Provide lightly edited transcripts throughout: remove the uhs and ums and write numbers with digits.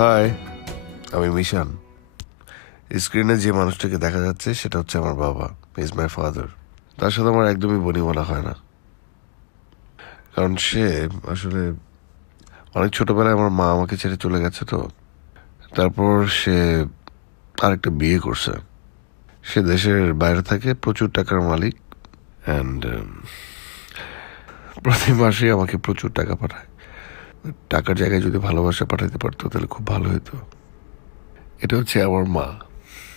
High, আমি মিশান। স্ক্রিনে যে মানুষটাকে দেখা যাচ্ছে সেটা হচ্ছে আমার বাবা, ইজ মাই ফাদার। তার সাথে আমার একদমই বনিবনা হয় না, কারণ সে আসলে অনেক ছোটবেলায় আমার মা আমাকে ছেড়ে চলে গেছে। তো তারপর সে আরেকটা বিয়ে করছে। সে দেশের বাইরে থাকে, প্রচুর টাকার মালিক, অ্যান্ড প্রতি মাসে আমাকে প্রচুর টাকা পাঠায়। টাকার জায়গায় যদি ভালোবাসা পাঠাতে পারতো তাহলে খুব ভালো হতো। এটা হচ্ছে আমার মা।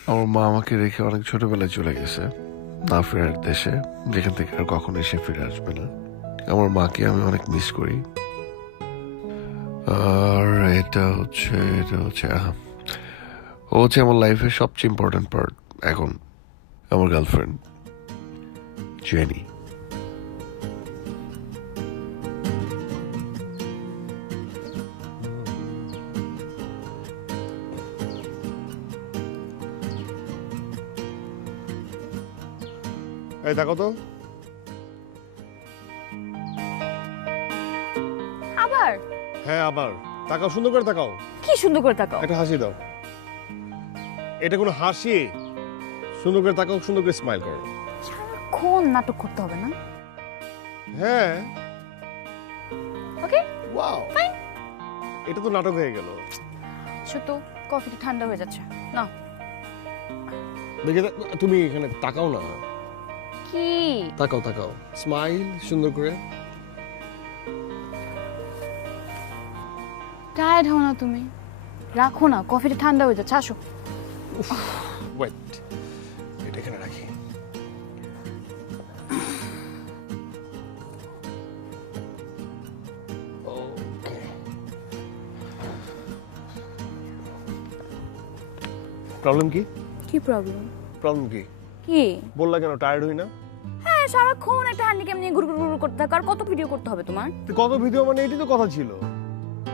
আমার মা আমাকে রেখে অনেক ছোটবেলায় চলে গেছে না ফেরার দেশে, যেখান থেকে আর কখনো এসে ফিরে আসবে না। আমার মাকে আমি অনেক মিস করি। আর ও হচ্ছে আমার লাইফের সবচেয়ে ইম্পর্টেন্ট পার্ট এখন, আমার গার্লফ্রেন্ড জেনি। এই দেখো তো, আবার হ্যাঁ আবার তাকাও, সুন্দর করে তাকাও, কি সুন্দর করে তাকাও। একটা হাসি দাও। এটা কোনো হাসি? সুন্দর করে তাকাও, সুন্দর করে স্মাইল করো। সারাক্ষণ নাটক করতে হবে না। হ্যাঁ, ওকে ওয়াও, এটা তো নাটক হয়ে গেল। শুধু কফিটা ঠান্ডা হয়ে যাচ্ছে না। দেখে তুমি এখানে তাকাও না, কি তাকাও তাকাও, স্মাইল সুন্দর করে। টায়ার্ড হও না তুমি, রাখো না, কফিটা ঠান্ডা হয়ে যাচ্ছে। আসো। ওয়েট, এটা এখানে রাখি। ওকে, প্রবলেম কি? কি প্রবলেম? প্রবলেম কি কি বললা কেন? টায়ার্ড হই না? হ্যাঁ, সারাক্ষণ একটা হ্যান্ডিক্যাম নিয়ে ঘুর ঘুর ঘুর করতে থাকো। আর কত ভিডিও করতে হবে তোমার? তো কত ভিডিও, মানে এটাই তো কথা ছিল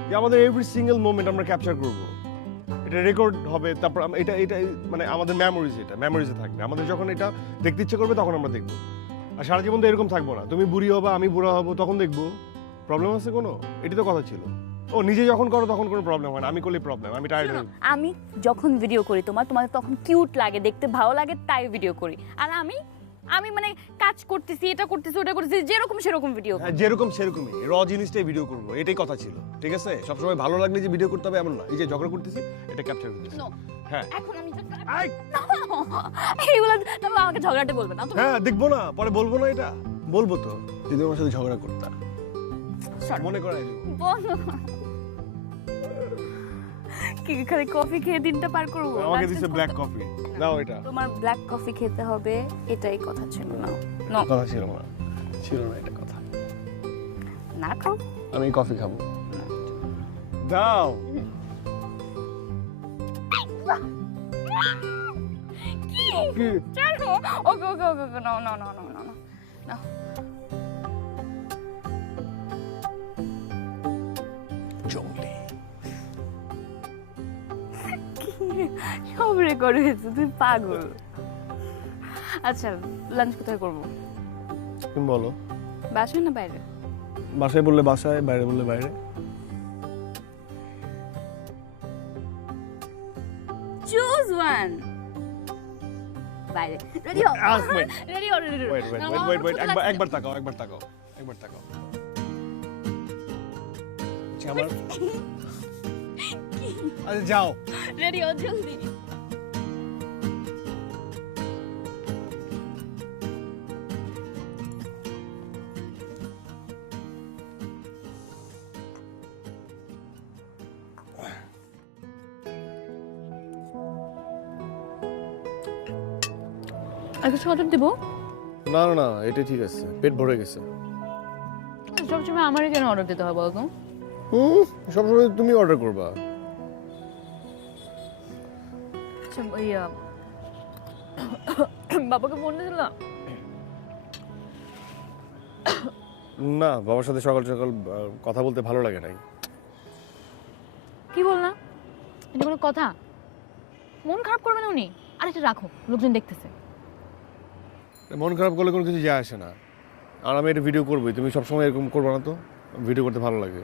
যে আমাদের এভরি সিঙ্গেল মোমেন্ট আমরা ক্যাপচার করব, এটা রেকর্ড হবে, তারপর এটা এটা মানে আমাদের মেমোরিজ, এটা মেমোরিজে থাকবে। আমাদের যখন এটা দেখতে ইচ্ছে করবে তখন আমরা দেখবো। আর সারা জীবন তো এরকম থাকবো না, তুমি বুড়ি হবা আমি বুড়া হবো, তখন দেখবো। প্রবলেম আছে কোনো? এটাই তো কথা ছিল। ও নিজে যখন করো তখন কোনো প্রবলেম হয় না, আমি করলে প্রবলেম। আমি টায়ার্ড হই। আমি যখন ভিডিও করি তোমাদের তখন কিউট লাগে, দেখতে ভালো লাগে, তাই ভিডিও করি। আর আমি মানে কাজ করতেছি, এটা করতেছি, ওটা করতেছি, যেরকম সেরকম ভিডিও। হ্যাঁ, যেরকম সেরকমই র জিনিসটাই ভিডিও করবো, এটাই কথা ছিল। ঠিক আছে, সবসময় ভালো লাগলে যে ভিডিও করতে হবে এমন না। এই যে ঝগড়া করতেছি, এটা ক্যাপচার করতেছি। হ্যাঁ, এখন আমি আই! এইগুলো তুমি আমাকে ঝগড়াতে বলবে না। হ্যাঁ দেখবো না, পরে বলবো না, এটা বলবো তো যদি আমার সাথে ঝগড়া করতা। মনে করাই দিবো। কি খালি কফি খেয়ে দিনটা পার করবো? আমাকে দিছে ব্ল্যাক কফি, নাও এটা। তোমার ব্ল্যাক কফি খেতে হবে, এটাই কথা ছিল না। নো, কথা ছিল না, ছিল না এটা কথা। না খাও। আমি কফি খাবো, দাও। কি? চলো, okay okay okay okay, no no no no no no. জঙ্গলি সব রেকর্ড হয়েছে, তুই পাগল। আচ্ছা, লাঞ্চ কোথায় করবো? তুমি বলো। বাসায় না বাইরে? বাসায় বললে বাসায়, বাইরে বললে বাইরে। Choose one. বাইরে। রেডি হও, Wait. রেডি হও, রেডি হও। Wait wait wait wait wait, একবার তাকাও, একবার তাকাও, একবার তাকাও। আমার আরে যাও। রেডি হও, জলদি। আর কিছু অর্ডার দেবো? না না না, এটা ঠিক আছে, পেট ভরে গেছে। সবসময় আমারই কেন অর্ডার দিতে হয় বলতো? সবসময় তুমি অর্ডার করবা। আচ্ছা, বাবাকে ফোন দিয়েছিলাম? না, বাবার সাথে সকাল সকাল কথা বলতে ভালো লাগে নাই। কি বল না, এটা কোনো কথা? মন খারাপ করবে না উনি? আর এটা রাখো, লোকজন দেখতেছে। মন খারাপ করলে কোনো কিছু যায় আসে না। আর আমি এটা ভিডিও করবোই, তুমি সবসময় এরকম করবে না তো। ভিডিও করতে ভালো লাগে।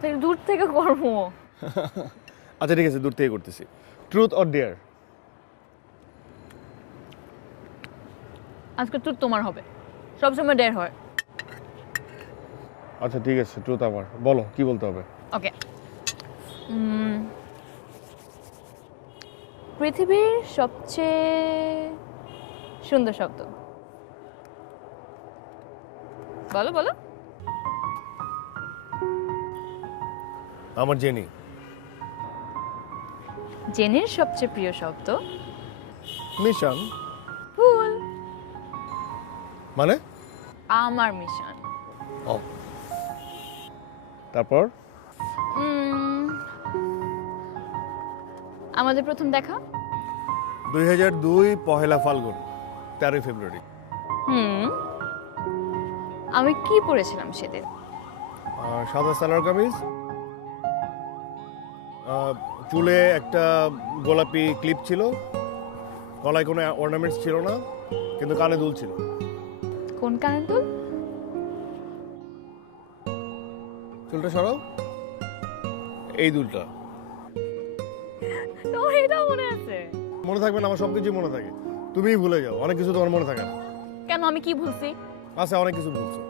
তাই দূর থেকে করবো। আচ্ছা ঠিক আছে, দূর থেকে করতেছি। Truth or dare? আজকে ট্রুথ তোমার হবে, সবসময় ডেয়ার হয়। আচ্ছা ঠিক আছে, ট্রুথ আমার। বলো কি বলতে হবে। ওকে, পৃথিবীর সবচেয়ে সুন্দর শব্দ বলো বলো। আমার জেনি। জেনির সবচেয়ে প্রিয় শব্দ মিশন। ফুল। মানে? আমার মিশন। ও, তারপর? আমাদের প্রথম দেখা 2002 পহেলা ফাল্গুন, 13 ফেব্রুয়ারি। আমি কি পড়েছিলাম সেদিন? সাদা সালোয়ার কামিজ, চুলে একটা গোলাপি ক্লিপ ছিল, গলায় কোনো অর্নামেন্টস ছিল না, কিন্তু কানে দুল ছিল। কোন কানের দুল? চুলটা সরাও, এই দুলটা। তোর এটাও মনে আছে? মনে থাকবে না? আমার সবকিছু মনে থাকে, তুমিই ভুলে যাও। অনেক কিছু তোমার মনে থাকে না। কেন, আমি কি ভুলছি? আচ্ছা, অনেক কিছু ভুলছো।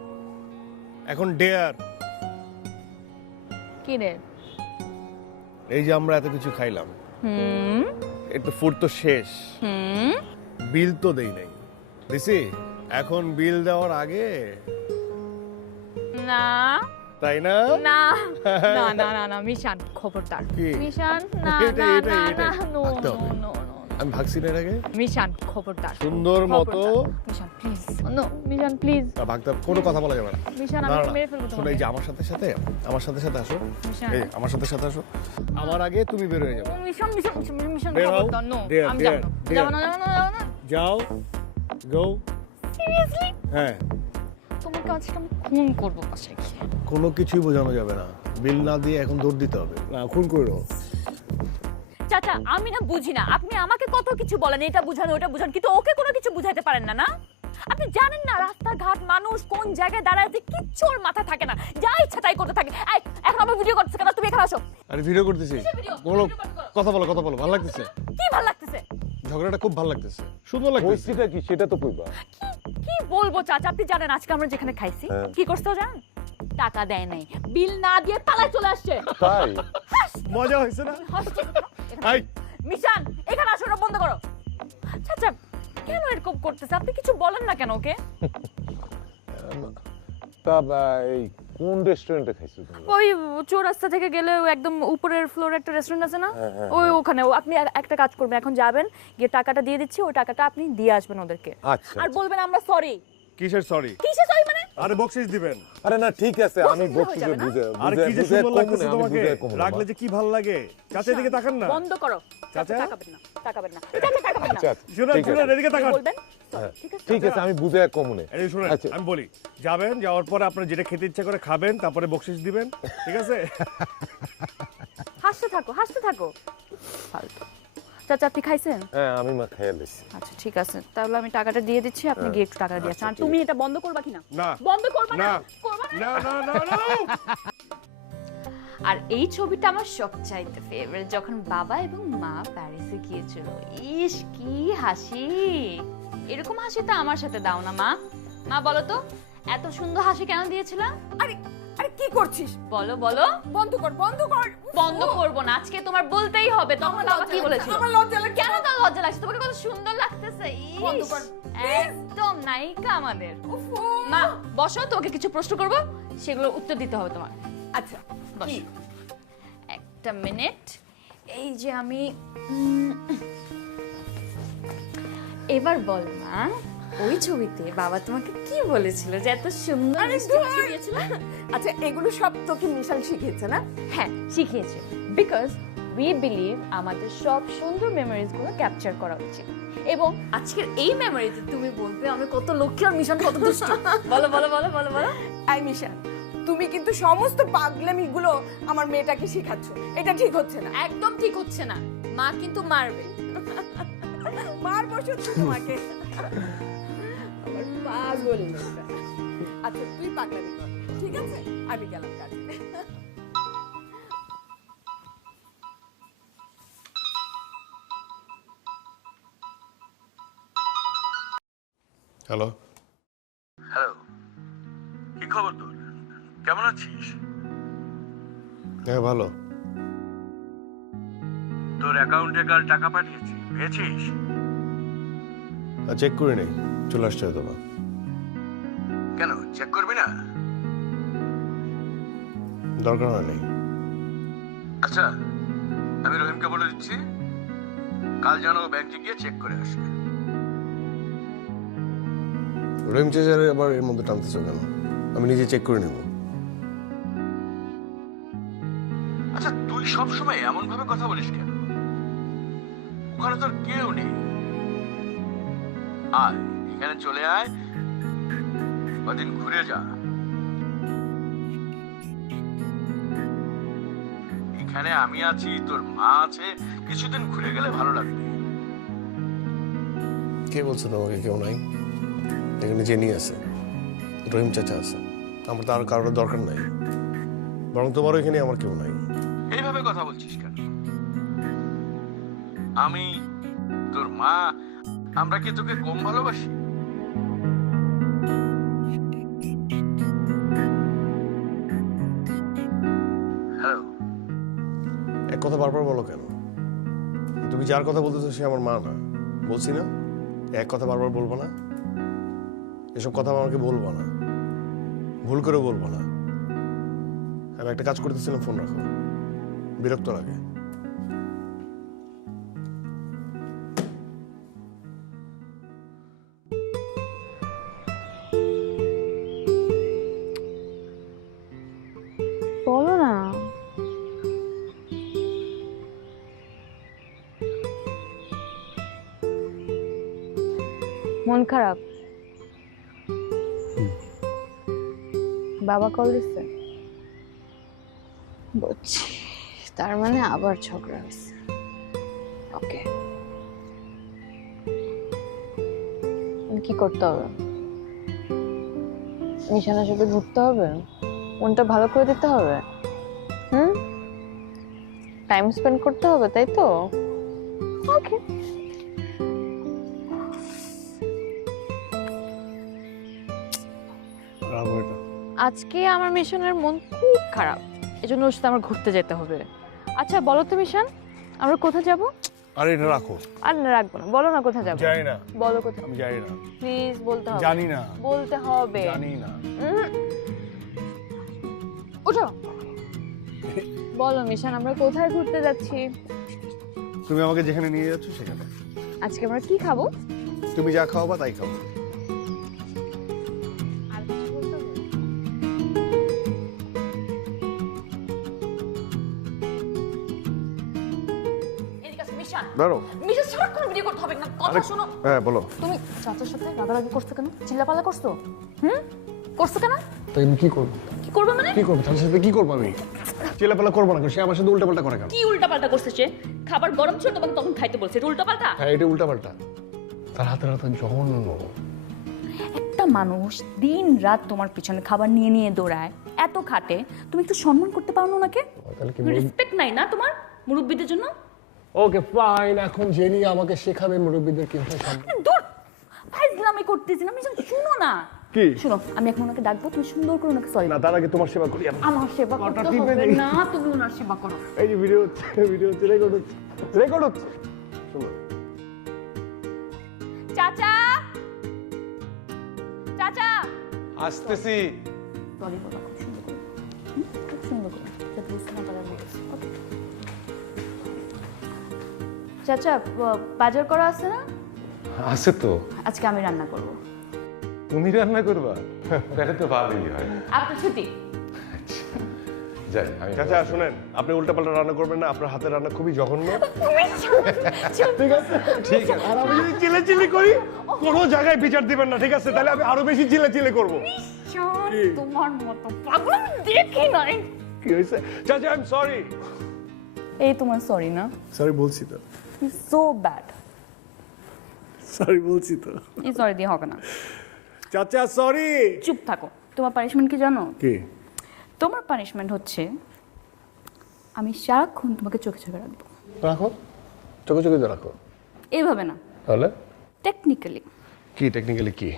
এখন ডেয়ার। কি রে? এই যে আমরা এত কিছু খাইলাম, একটু ফুড তো শেষ, বিল তো দেই নাই। দিছি? এখন বিল দেওয়ার আগে, না তাই না? না না না না না মিশান, খবরদার। কি? মিশান, না এটাই, না এটাই, না এটাই। না, নো ভাগতে নো হবে। No no. আমি ভাগছি না এর আগে। মিশান, খবরদার। সুন্দর মতো Mishan please, no Mishan please. ভাগতে, কোনো কথা বলা যাবে না। মিশান, না, আমি না, মেরে ফেলবো শোনো, তোমাকে। এই যে আমার সাথে আসো। মিশান। এই আমার সাথে আসো। আমার আগে তুমি বের হয়ে যাবে। মিশন মিশন মিশন, বের হও। খবরদার, নো। Dare, আমি dare, যাব না, dare. যাব না, যাব না। যাও, গো। সিরিয়াসলি? হ্যাঁ, তোমাকে আজকে আমি খুন করবো বাসায় গিয়ে। কোনো কিছুই বোঝানো যাবে না। বিল না দিয়ে এখন দৌড় দিতে হবে। না, খুন করো। চাচা, আমি না বুঝি না, আপনি আমাকে কত কিছু বলেন, এটা বুঝান ওটা বুঝান, কিন্তু ওকে কোনো কিছু বুঝাইতে পারেন না। না, আপনি জানেন না রাস্তাঘাট মানুষ কোন জায়গায় দাঁড়ায় আছে, কিচ্ছু ওর মাথা থাকে না, যা ইচ্ছা তাই করতে থাকে। এই, এখন আমার ভিডিও করতেছে কেন? তুমি এখানে আসো। আরে ভিডিও করতেছি। ভিডিও? বলো, ভিডিও বন্ধ করো। কথা বলো, ভালো লাগতেছে। কি ভালো লাগতেছে? ঝগড়াটা খুব ভালো লাগতেছে, সুন্দর লাগতেছে। পরিস্থিতিটা কি সেটা তো কইবা। কি বলবো চাচা, আপনি জানেন আজকে আমরা যেখানে খাইছি কি করছো জানেন? টাকা দেয় নাই, বিল না দিয়ে পালায় চলে আসছে। তাই? মজা হয়েছে না? হাসছে। এই, মিশান, এখানে আসো, ওটা বন্ধ করো। চাচা কেন এরকম করতেছে? আপনি কিছু বলেন না কেন ওকে? তা এই কোন রেস্টুরেন্টে খাইছো তুমি? ওই চৌরাস্তা থেকে গেলে ওই একদম উপরের ফ্লোরে একটা রেস্টুরেন্ট আছে না, ওই ওখানে। আপনি একটা কাজ করবেন, এখন যাবেন, গিয়ে টাকাটা দিয়ে দিচ্ছি, ওই টাকাটা আপনি দিয়ে আসবেন ওদেরকে। আচ্ছা। আর বলবেন আমরা সরি। কিসের সরি? কিসে সরি মানে? আরে বকশিশ দিবেন। আরে না ঠিক আছে, আমি বকশিস বকশিসে হয়ে যাবে না? বুঝে আর কি যে সুন্দর লাগতেছে তোমাকে, রাখলে রাখলে যে কি ভালো লাগে। চাচা এদিকে তাকান না। বন্ধ করো। চাচা? তাকাবেন না, তাকাবেন না, চাচা তাকাবেন না। আচ্ছা শুনুন, ঠিক আছে। এদিকে তাকান। বলবেন sorry, ঠিক আছে? ঠিক আছে, আমি বুঝে কমনে। এই শুনুন, আচ্ছা। আমি বলি, যাবেন, যাওয়ার পরে আপনার যেটা খেতে ইচ্ছা করে খাবেন, তারপরে বকশিশ দিবেন, ঠিক আছে? হাসতে থাকো, হাসতে থাকো। ফালতু। চাচা আপনি খাইছেন? হ্যাঁ, আমি মা খেয়ে লেছি। আচ্ছা ঠিক আছে, তাহলে আমি টাকাটা দিয়ে দিচ্ছি, আপনি গিয়ে একটু টাকা দিয়ে আসুন। আর তুমি এটা বন্ধ করবা কিনা? না। বন্ধ করবা না? না। করবা না? না না না না। আর এই ছবিটা আমার সবচাইতে ফেভারিট, যখন বাবা এবং মা প্যারিসে গিয়েছিল। ইস কি হাসি! এরকম হাসি তো আমার সাথে দাও না মা। মা বলো তো, এত সুন্দর হাসি কেন দিয়েছিল? আরে আরে কি করছিস? বলো বলো। বন্ধ কর, বন্ধ কর। বন্ধ করবো না, আজকে তোমার বলতেই হবে। তখন বাবা কি বলেছিল? আমার লজ্জা লাগছে। কেন তার লজ্জা লাগছে? তোমাকে কত সুন্দর লাগতেছে। বন্ধ ইস, কর, একদম নায়িকা আমাদের। উফ, মা বসো, তোমাকে কিছু প্রশ্ন করব, সেগুলোর উত্তর দিতে হবে তোমার। আচ্ছা বসো একটা মিনিট। এই যে আমি এবার বল মা, ওই ছবিতে বাবা তোমাকে কি বলেছিল যে এত সুন্দর মিষ্টি হাসি দিয়েছিল? আচ্ছা, এগুলো সব তোকে মিশাল শিখিয়েছে না? হ্যাঁ শিখিয়েছে, বিকজ উই বিলিভ আমাদের সব সুন্দর মেমোরিজ গুলো ক্যাপচার করা উচিত। এবং আজকের এই মেমোরিতে তুমি বলবে আমি কত লক্ষ্মী আর মিশন কত দুষ্ট। বলো বলো বলো বলো বলো। আই মিশাল, তুমি কিন্তু সমস্ত পাগলামিগুলো আমার মেয়েটাকে শেখাচ্ছ, এটা ঠিক হচ্ছে না। একদম ঠিক হচ্ছে না, মা কিন্তু মারবে। মার বসেছে তোমাকে। আমার পাগল মেয়েটা। আচ্ছা তুই পাগলামি কর, ঠিক আছে? আমি গেলাম কাজে। হ্যালো। হ্যালো, কি খবর তোর? কেমন আছিস? হ্যাঁ ভালো। তোর অ্যাকাউন্টে কাল টাকা পাঠিয়েছি, পেয়েছিস? চেক করে নেই, চলে আসছে হয়তো না। কেন চেক করবি না? দরকার হয় নাই। আচ্ছা, আমি রহিমকে বলে দিচ্ছি কাল যেন ব্যাংকে গিয়ে চেক করে আসে। রহিম চেজারে আবার এর মধ্যে টানতেছো কেন? আমি নিজে চেক করে নেব। আচ্ছা, তুই সব সময় এমন ভাবে কথা বলিস কেন? ওখানে তোর কেউ নেই। আয় এখানে চলে আয়, কদিন ঘুরে যা। এখানে আমি আছি, তোর মা আছে, কিছুদিন ঘুরে গেলে ভালো লাগবে। কে বলছে তোমাকে কেউ নাই? এখানে জেনি আছে, রহিম চাচা আছে, আমার তো আর কারোর দরকার নাই। বরং তোমারও এখানে আমার কেউ নাই। এইভাবে কথা বলছিস কেন? আমি, তোর মা, আমরা কি তোকে কম ভালোবাসি? হ্যালো, এক কথা বারবার বলো কেন? তুমি যার কথা বলতেছো সে আমার মা না, বলছি না? এক কথা বারবার বলবো না, এসব কথা আমাকে বলবো না, ভুল করে বলবো না। আমি একটা কাজ করতেছিলাম, ফোন রাখো, বিরক্ত লাগে। বলো না। মন খারাপ? বাবা কল দিচ্ছে? বুঝছি, তার মানে আবার ঝগড়া হয়েছে। ওকে, কি করতে হবে? মিশানোর সাথে ঘুরতে হবে, মনটা ভালো করে দিতে হবে, টাইম স্পেন্ড করতে হবে, তাই তো? ওকে। আজকে আমার মিশনের মন খুব খারাপ, এজন্য ওর সাথে আমার ঘুরতে যেতে হবে। আচ্ছা বলো তো মিশন, আমরা কোথায় যাব? আরে এটা রাখো। আর না রাখবো না, বলো না কোথায় যাবো। জানি না। বলো কোথায়। আমি জানি না। প্লিজ বলতে হবে। জানি না। বলতে হবে। জানি না। ওঠো, বলো মিশন, আমরা কোথায় ঘুরতে যাচ্ছি? তুমি আমাকে যেখানে নিয়ে যাচ্ছ সেখানে। আজকে আমরা কি খাবো? তুমি যা খাও বা তাই খাও। আর কিছু বলতে হবে? এদিকে আসো, মিশন। ধরো। মিশন, সারাক্ষণ ভিডিও করতে হবে না, কথা শোনো। হ্যাঁ বলো। তুমি চাচার সাথে রাগারাগি করছো কেন? চিল্লাপাল্লা করছো? করছো কেন? তাই আমি কি করবো? কি করবে মানে? কি করবো? তার সাথে কি করবো আমি? চেলাপালা করবো না, সে আমার সাথে উল্টাপাল্টা করে কেন? কি উল্টাপাল্টা করছে সে? খাবার গরম ছিল, তোমাকে তখন খাইতে বলছে, এটা উল্টাপাল্টা? হ্যাঁ এটা উল্টাপাল্টা। তার হাতে হাতে জঘন্য। একটা মানুষ দিন রাত তোমার পিছনে খাবার নিয়ে নিয়ে দৌড়ায়, এত খাটে, তুমি একটু সম্মান করতে পারো না ওনাকে? তাহলে কি রেসপেক্ট নাই না তোমার মুরব্বীদের জন্য? ওকে ফাইন, এখন জেনি আমাকে শেখাবে মুরব্বীদের কিভাবে দূর, ফাইজলামি করতেছি না মিশন, শুনো না। কি? শুনো, আমি এখন ওনাকে ডাকবো, তুমি সুন্দর করে ওনাকে সরি। না, তার আগে তোমার সেবা করি আমি। আমার সেবা করতে টিপে হবে নেই। না, তুমি ওনার সেবা করো। এই যে ভিডিও হচ্ছে, রেকর্ড হচ্ছে, রেকর্ড হচ্ছে। শুনো। চাচা, চাচা, আসতেছি। সরি বলো খুব সুন্দর করে, খুব সুন্দর করে, যাতে বুঝতে না পারে আমি বলছি। Okay? চাচা, বাজার করা আছে না? আছে তো। আজকে আমি রান্না করব। তুমি রান্না করবা? তাহলে তো ভালোই হয়। আপনার ছুটি। যাই আমি চাচা শুনেন, আপনি উল্টাপাল্টা রান্না করবেন না, আপনার হাতের রান্না খুবই জঘন্য। ঠিক আছে, ঠিক আছে। আর আমি যদি চিল্লাচিল্লি করি, কোনো জায়গায় বিচার দিবেন না, ঠিক আছে? তাহলে আমি আরো বেশি চিল্লাচিল্লি করবো। তোমার মতো পাগল আমি দেখি নাই। কি হয়েছে? চাচা আই এম সরি। এই তোমার সরি না? সরি বলছি তো। So bad. সরি বলছি তো। এই সরি দিয়ে হবে না। চাচা সরি। চুপ থাকো। তোমার পানিশমেন্ট কি জানো? কি? তোমার পানিশমেন্ট হচ্ছে আমি সারাক্ষণ তোমাকে চোখে চোখে রাখবো। রাখো, চোখে চোখে রাখো। এইভাবে না, তাহলে টেকনিক্যালি। কি টেকনিক্যালি কি?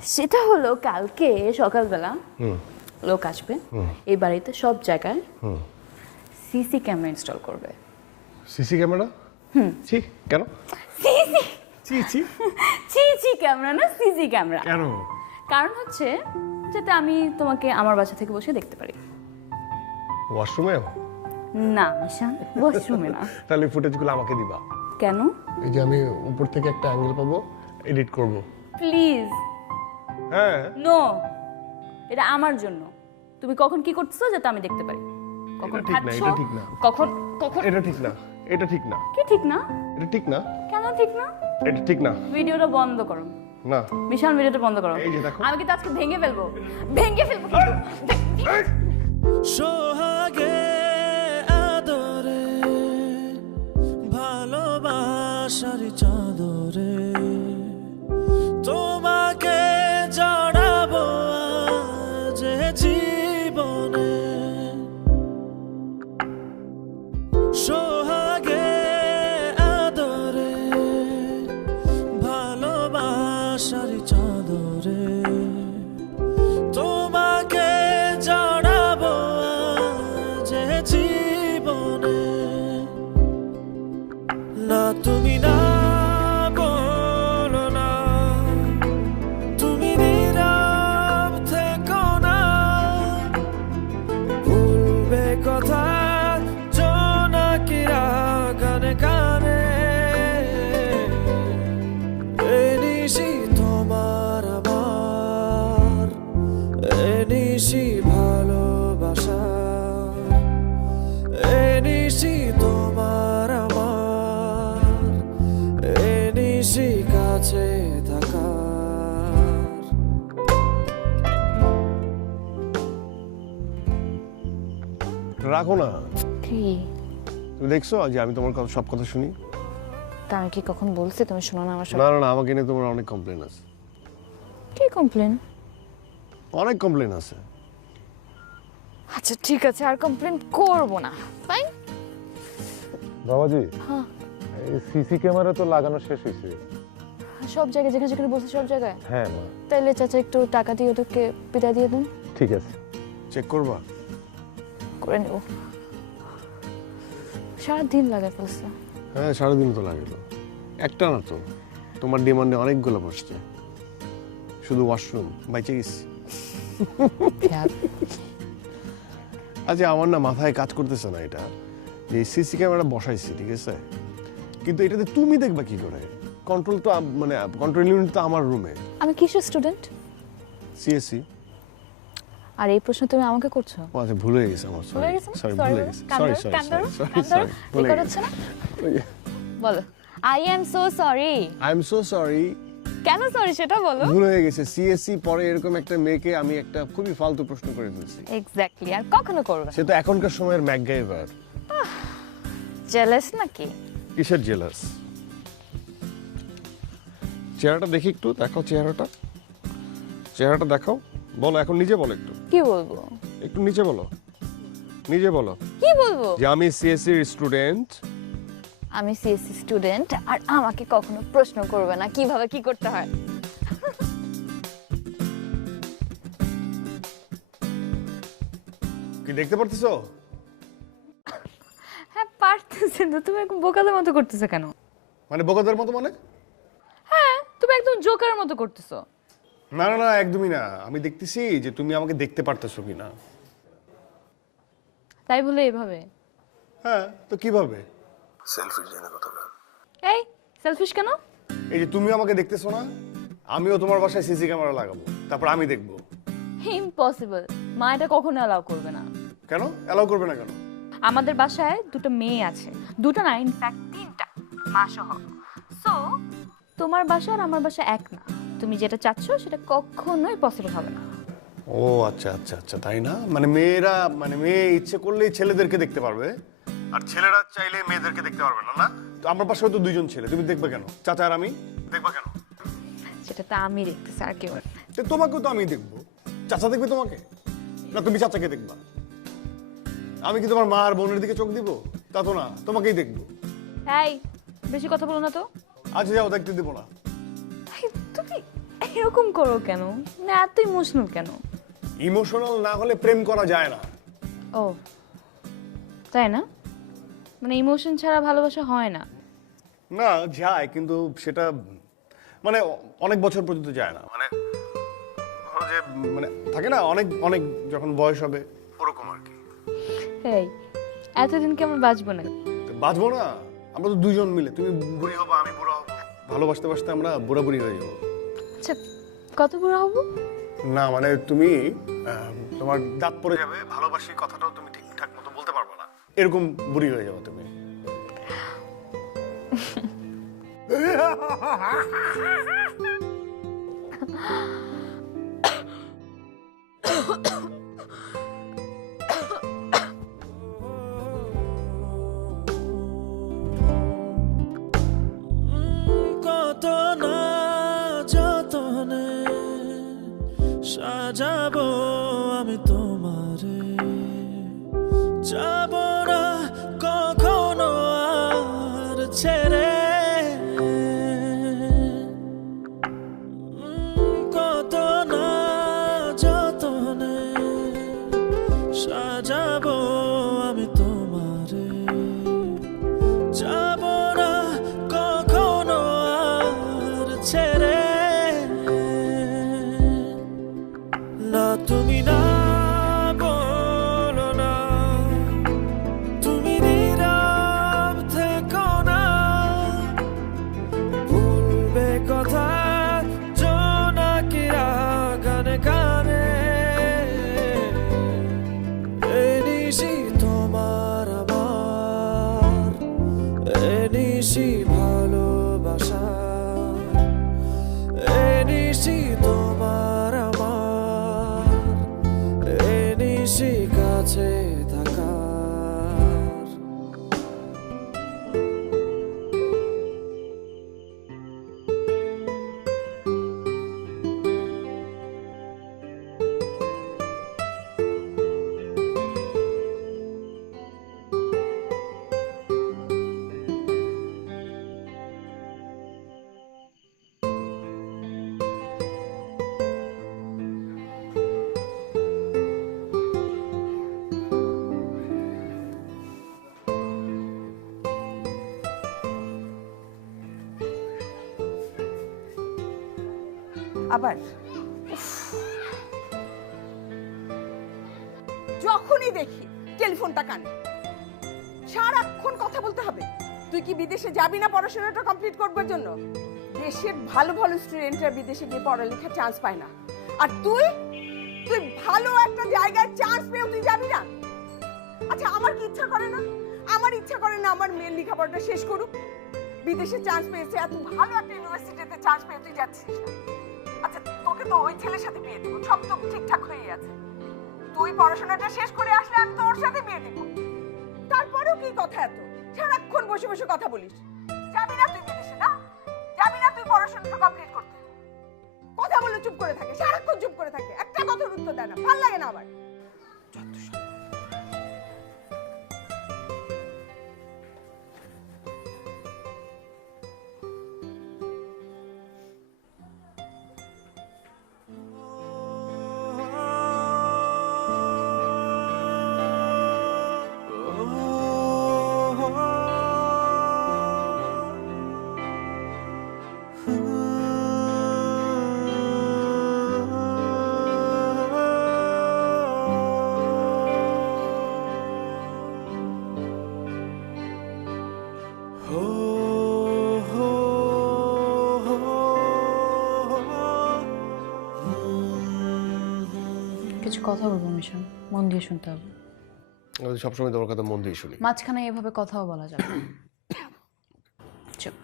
সেটা হলো কালকে সকালবেলা লোক আসবে এই বাড়িতে সব জায়গায় সিসি ক্যামেরা ইনস্টল করবে। CC camera? ছি, কেন? সিসি ছি ছি, সিসি ক্যামেরা না, সিসি ক্যামেরা। কেন? কারণ হচ্ছে যাতে আমি তোমাকে আমার বাসা থেকে বসে দেখতে পারি। ওয়াশরুমে? না মিশান, ওয়াশরুমে না। তাহলে ফুটেজগুলো আমাকে দিবা। কেন? এই যে আমি উপর থেকে একটা অ্যাঙ্গেল পাবো, এডিট করব। প্লিজ হ্যাঁ। নো, এটা আমার জন্য। তুমি কখন কি করতেছো যাতে আমি দেখতে পারি, কখন এটা ঠিক না, খাচ্ছো, এটা ঠিক না। কখন কখন। এটা ঠিক না, এটা ঠিক না, কি ঠিক না? এটা ঠিক না, কেন ঠিক না? এটা ঠিক না। ভিডিওটা বন্ধ করো। না, বিশাল, ভিডিওটা বন্ধ করো। এই যে দেখো। আমি কিন্তু আজকে ভেঙে ফেলবো, ভেঙে ফেলবো কিন্তু। সোহাগে আদরে ভালোবাসার চাদরে তোমাকে জড়াবো আজ জীবনে। সোহাগে আদরে ভালোবাসার চাদরে তোমাকে জড়াবো আজ জীবনে। না তুমি না বলো না, তুমি নীরব থেকো না, বলবে কথা জোনাকিরা গানে গানে। এই নিশি তোমার আমার, এই নিশি ভালোবাসা, এই নিশি তোমার আমার, এই নিশি কাছে থাকার। রাখো না। কি? তুমি দেখছো যে আমি তোমার সব কথা শুনি? তা আমি কি কখন বলছি তুমি শোনো না আমার সব? না না না, আমাকে নিয়ে তোমার অনেক কমপ্লেন আছে। কি কমপ্লেন? অনেক কমপ্লেন আছে। আচ্ছা ঠিক আছে, আর কমপ্লেন করব না। ফাইন। বাবাজি, হ্যাঁ। এই সিসি ক্যামেরা তো লাগানো শেষ হয়েছে। সব জায়গায় যেখানে যেখানে বলছে সব জায়গায়। হ্যাঁ মা, তাইলে চাচা একটু টাকা দিয়ে ওদেরকে বিদায় দিয়ে দেন। ঠিক আছে। চেক করবা? করে নেব। সারাদিন লাগে ফেলছে। হ্যাঁ, সারাদিন তো লাগলো। একটা না তো, তোমার ডিমান্ডে অনেকগুলো বসছে। শুধু ওয়াশরুম বাইচে গেছি। আচ্ছা, আমার না মাথায় কাজ করতেছে না এটা, যে সিসি ক্যামেরা বসাইছি, ঠিক আছে, কিন্তু এটাতে তুমি দেখবা কি করে? কন্ট্রোল তো মানে কন্ট্রোল ইউনিট তো আমার রুমে। আমি কিসের স্টুডেন্ট? সিএসসি। আর এই প্রশ্ন তুমি আমাকে করছো? ও আচ্ছা, ভুলে গেছি আমার। ভুলে গেছো? সরি, Sorry ভুলে বলো। গেছি। কান্দরো, সরি কান্দরো, সরি কান্দরো। ভুলে রেকর্ড গেছি। হচ্ছে না? বলো, I am so sorry. I am so sorry. কেন সরি সেটা বলো। ভুল হয়ে গেছে। সিএসসি পরে এরকম একটা মেয়েকে আমি একটা খুবই ফালতু প্রশ্ন করে ফেলছি। এক্স্যাক্টলি, আর কখনো করবে সে তো এখনকার সময়ের ম্যাকগাইভার। জেলাস নাকি? কিসের জেলাস? চেহারাটা দেখি একটু, দেখাও চেহারাটা, চেহারাটা দেখাও। বলো এখন, নিজে বলো একটু, কি বলবো? একটু নিচে বলো, নিজে বলো কি বলবো? যে আমি সিএসসি এর স্টুডেন্ট। আমি সিএসসি স্টুডেন্ট, আর আমাকে কখনো প্রশ্ন করবে না কিভাবে কি করতে হয়। কি দেখতে পারতেছো? হ্যাঁ পারতেছে তো, তুমি একদম বোকাদের মতো করতেছো কেন? মানে বোকাদের মতো মানে? হ্যাঁ, তুমি একদম জোকারের মতো করতেছো। না না না, একদমই না। আমি দেখতেছি যে তুমি আমাকে দেখতে পারতেছো কিনা। তাই বলে এভাবে? হ্যাঁ, তো কিভাবে? এই সেলফিশ কেন? এই যে তুমি আমাকে দেখতেছো না, আমিও তোমার বাসায় সিসি ক্যামেরা লাগাবো, তারপর আমি দেখবো। ইম্পসিবল, মা এটা কখনো অ্যালাউ করবে না। কেন অ্যালাউ করবে না কেন? আমাদের বাসায় দুটো মেয়ে আছে, দুটো না ইনফ্যাক্ট তিনটা, মা সহ। সো তোমার বাসা আর আমার বাসা এক না। তুমি যেটা চাচ্ছ সেটা কখনোই পসিবল হবে না। ও আচ্ছা আচ্ছা আচ্ছা, তাই না? মানে মেয়েরা, মানে মেয়ে ইচ্ছে করলেই ছেলেদেরকে দেখতে পারবে, আর ছেলেরা চাইলে মেয়েদেরকে দেখতে পারবে না, না? তো আমার বাসায় তো দুইজন ছেলে, তুমি দেখবে কেন? চাচা আর আমি দেখবা কেন? সেটা তো আমি দেখতেছি, আর কেউ না। তো তোমাকেও তো আমি দেখবো। চাচা দেখবে তোমাকে, না তুমি চাচাকে দেখবা? আমি কি তোমার মা আর বোনের দিকে চোখ দিব? তা তো না, তোমাকেই দেখবো। এই বেশি কথা বলো না তো। আচ্ছা যাও, দেখতে দেবো না। এই, তুমি এই, এরকম করো কেন? মানে এত ইমোশনাল কেন? ইমোশনাল না হলে প্রেম করা যায় না। ও তাই না? মানে ইমোশন ছাড়া ভালোবাসা হয় না? না, যায়, কিন্তু সেটা মানে অনেক বছর পর্যন্ত যায় না। মানে ধরো যে মানে থাকে না অনেক অনেক যখন বয়স হবে ওরকম আর কি। এই এতদিন কি আমরা বাঁচবো না? বাঁচবো না, আমরা তো দুজন মিলে, তুমি বুড়ি হবো আমি বুড়া হবো, ভালোবাসতে বাসতে আমরা বুড়া বুড়ি হয়ে যাবো। আচ্ছা কত বুড়া হবো? না মানে তুমি তোমার দাঁত পড়ে যাবে, ভালোবাসি কথাটাও তুমি ঠিকঠাক মতো বলতে পারবে না, এরকম বুড়ি হয়ে যাবে তুমি। কত না যতনে সাজাবো আমি তোমারে, যাব না কখনো আর ছেড়ে। কত না যতনে সাজাবো আমি তোমারে, যাব না কখনো আর ছেড়ে। না তুমি না বলো না, তুমি নীরব থেকো না, বলবে কথা জোনাকিরা গানে গানে। এই নিশি তোমার আমার, এই নিশি ভালোবাসা, এই নিশি তোমার আমার, এই নিশি কাছে থাকার। আবার যখনই দেখি টেলিফোনটা কানে, সারাক্ষণ কথা বলতে হবে। তুই কি বিদেশে যাবি না পড়াশোনাটা কমপ্লিট করবার জন্য? দেশের ভালো ভালো স্টুডেন্টরা বিদেশে গিয়ে পড়ালেখার চান্স পায় না, আর তুই তুই ভালো একটা জায়গায় চান্স পেয়েও তুই যাবি না। আচ্ছা আমার কি ইচ্ছা করে না? আমার ইচ্ছা করে না আমার মেয়ের লেখাপড়াটা শেষ করুক? বিদেশে চান্স পেয়েছে, এত ভালো একটা ইউনিভার্সিটিতে চান্স পেয়ে তুই যাচ্ছিস না। আচ্ছা তোকে তো ওই ছেলের সাথে বিয়ে দিব, সব তো ঠিকঠাক হয়ে আছে। তুই পড়াশোনাটা শেষ করে আসলে আমি তোর সাথে বিয়ে দিব। তারপরেও কি কথা এত? সারাক্ষণ বসে বসে কথা বলিস। যাবি না তুই বিদেশে? না যাবি না তুই পড়াশোনাটা কমপ্লিট করতে? কথা বলে চুপ করে থাকে, সারাক্ষণ চুপ করে থাকে, একটা কথার উত্তর দেয় না, ভালো লাগে না আমার। কিছু কথা বলবো মিশন, মন দিয়ে শুনতে হবে। আমি সবসময় তোমার কথা মন দিয়ে শুনি। মাঝখানে এভাবে কথাও বলা যাবে না। চুপ।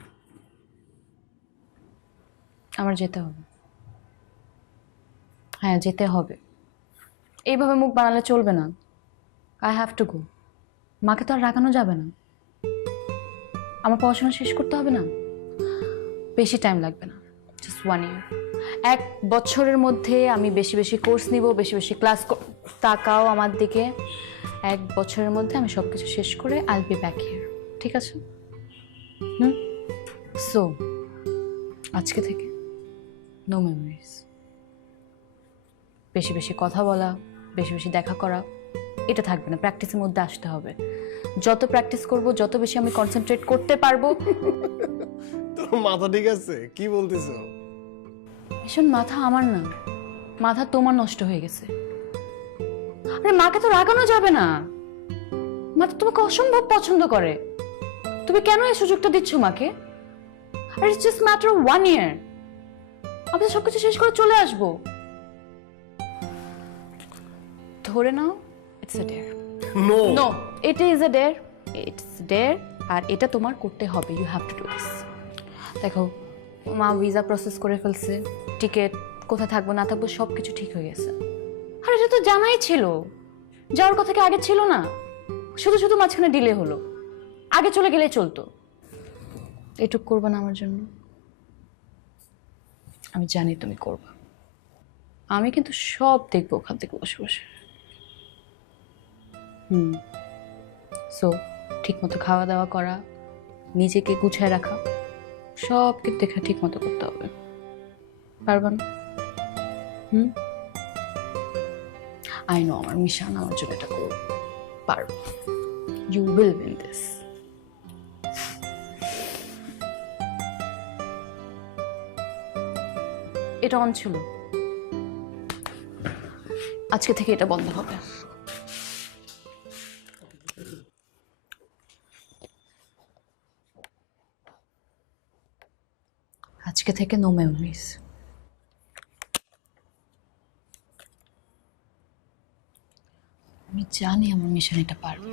আমার যেতে হবে। হ্যাঁ যেতে হবে, এইভাবে মুখ বানালে চলবে না। I have to go. মাকে তো আর রাগানো যাবে না। আমার পড়াশোনা শেষ করতে হবে না, বেশি টাইম লাগবে না, জাস্ট 1 year। 1 বছরের মধ্যে আমি বেশি বেশি কোর্স নিব, বেশি বেশি ক্লাস। তাকাও আমার দিকে। 1 বছরের মধ্যে আমি সব কিছু শেষ করে I will be back here, ঠিক আছে? সো আজকে থেকে নো মেমোরিজ। বেশি বেশি কথা বলা, বেশি বেশি দেখা করা, এটা থাকবে না, প্র্যাকটিসের মধ্যে আসতে হবে। যত প্র্যাকটিস করব, যত বেশি আমি কনসেন্ট্রেট করতে পারবো। তোর মাথা ঠিক আছে? কি বলতেছো? ভীষণ মাথা আমার না, মাথা তোমার নষ্ট হয়ে গেছে। আরে মাকে তো রাগানো যাবে না, মা তো তোমাকে অসম্ভব পছন্দ করে। তুমি কেন এই সুযোগটা দিচ্ছ মাকে? আর it's just matter of 1 year, আমি সবকিছু শেষ করে চলে আসবো। ধরে নাও it's a dare. No no, it is a dare, it's dare, আর এটা তোমার করতে হবে। You have to do this. দেখো, মা ভিসা প্রসেস করে ফেলছে, টিকিট, কোথায় থাকবো না থাকবো সব কিছু ঠিক হয়ে গেছে। আর এটা তো জানাই ছিল, যাওয়ার কথা কি আগে ছিল না? শুধু শুধু মাঝখানে ডিলে হলো, আগে চলে গেলে চলতো। এটুক করবে না আমার জন্য? আমি জানি তুমি করবে, আমি কিন্তু সব দেখবো ওখান থেকে বসে বসে। সো ঠিক মতো খাওয়া দাওয়া করা, নিজেকে গুছায় রাখা, সব কিন্তু এখানে ঠিক মতো করতে হবে। পারবা না? আই নো আমার মিশন, আমার জন্য এটা করবো, পারবো। You will win this. এটা অন ছিল, আজকে থেকে এটা বন্ধ হবে। আজকে থেকে নো মেমোরিজ। আমি জানি আমার মিশন এটা পারবে।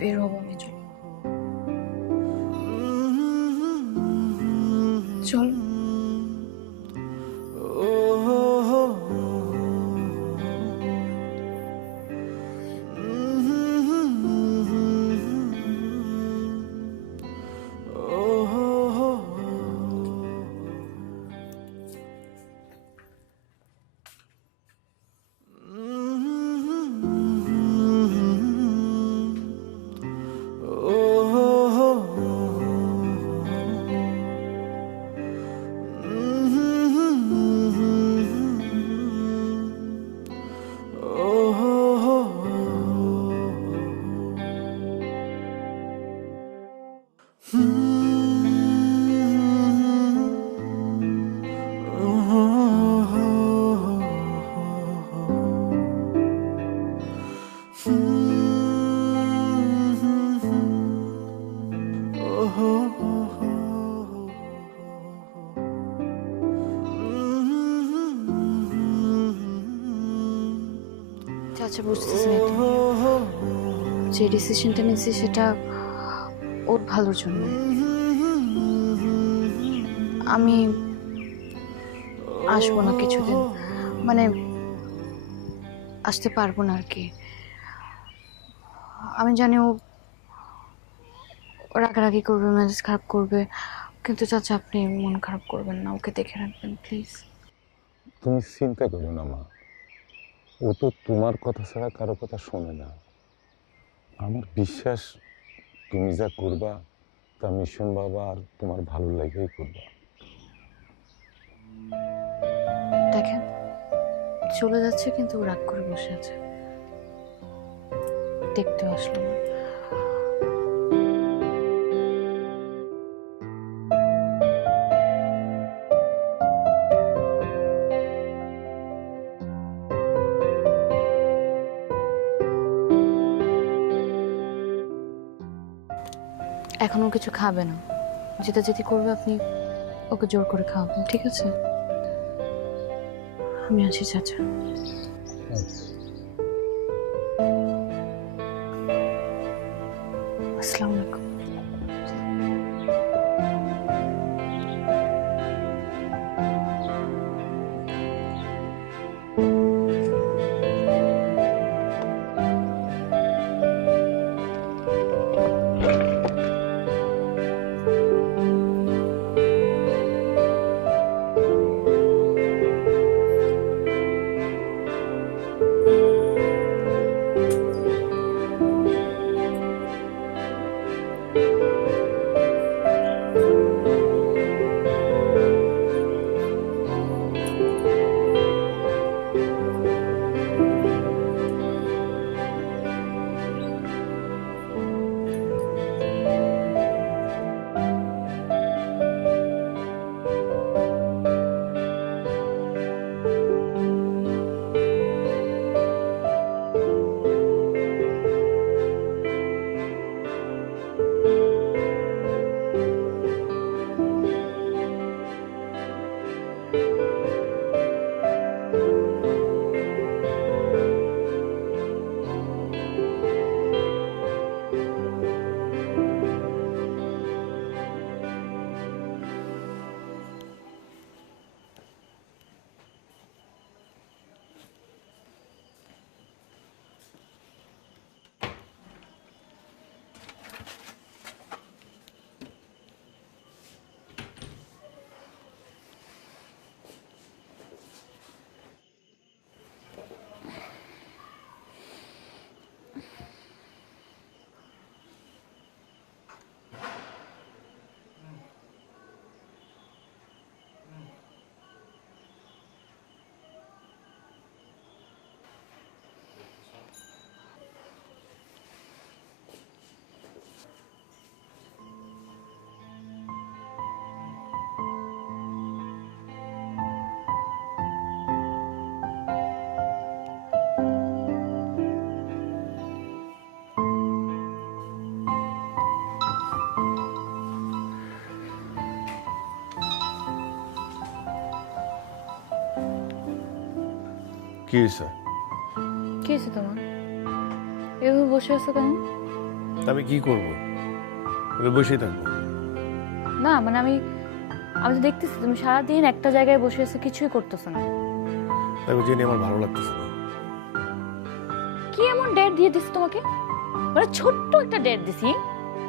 বের হবো আমি, চলো চলো। আচ্ছা, বুঝতেছি না যে ডিসিশনটা নিয়েছি সেটা ওর ভালোর জন্য। আমি আসবো না কিছুদিন, মানে আসতে পারবো না আর কি। আমি জানি ও রাগারাগি করবে, মেজাজ খারাপ করবে, কিন্তু চাচা আপনি মন খারাপ করবেন না, ওকে দেখে রাখবেন প্লিজ। তুমি চিন্তা করো না মা, ও তো তোমার কথা ছাড়া কারো কথা শোনে না। আমার বিশ্বাস তুমি যা করবা তা মিশন বাবা আর তোমার ভালো লাগেই করবা। দেখেন চলে যাচ্ছে কিন্তু ও রাগ করে বসে আছে, দেখতে আসলো না। এখনো কিছু খাবে না, যেটা যেটি করবে আপনি ওকে জোর করে খাওয়াবেন, ঠিক আছে? আমি আছি চাচা। আসসালামু আলাইকুম। কি হয়েছে? কি হয়েছে তোমার? এভাবে বসে আছো কেন? আমি কি করবো? বসেই থাকবো। না মানে আমি তো দেখতেছি তুমি সারাদিন একটা জায়গায় বসে আছো, কিছুই করতেছো না। দেখো জেনে আমার ভালো লাগতেছে না। কি এমন ডেট দিয়ে দিছি তোমাকে? মানে ছোট্ট একটা ডেট দিছি,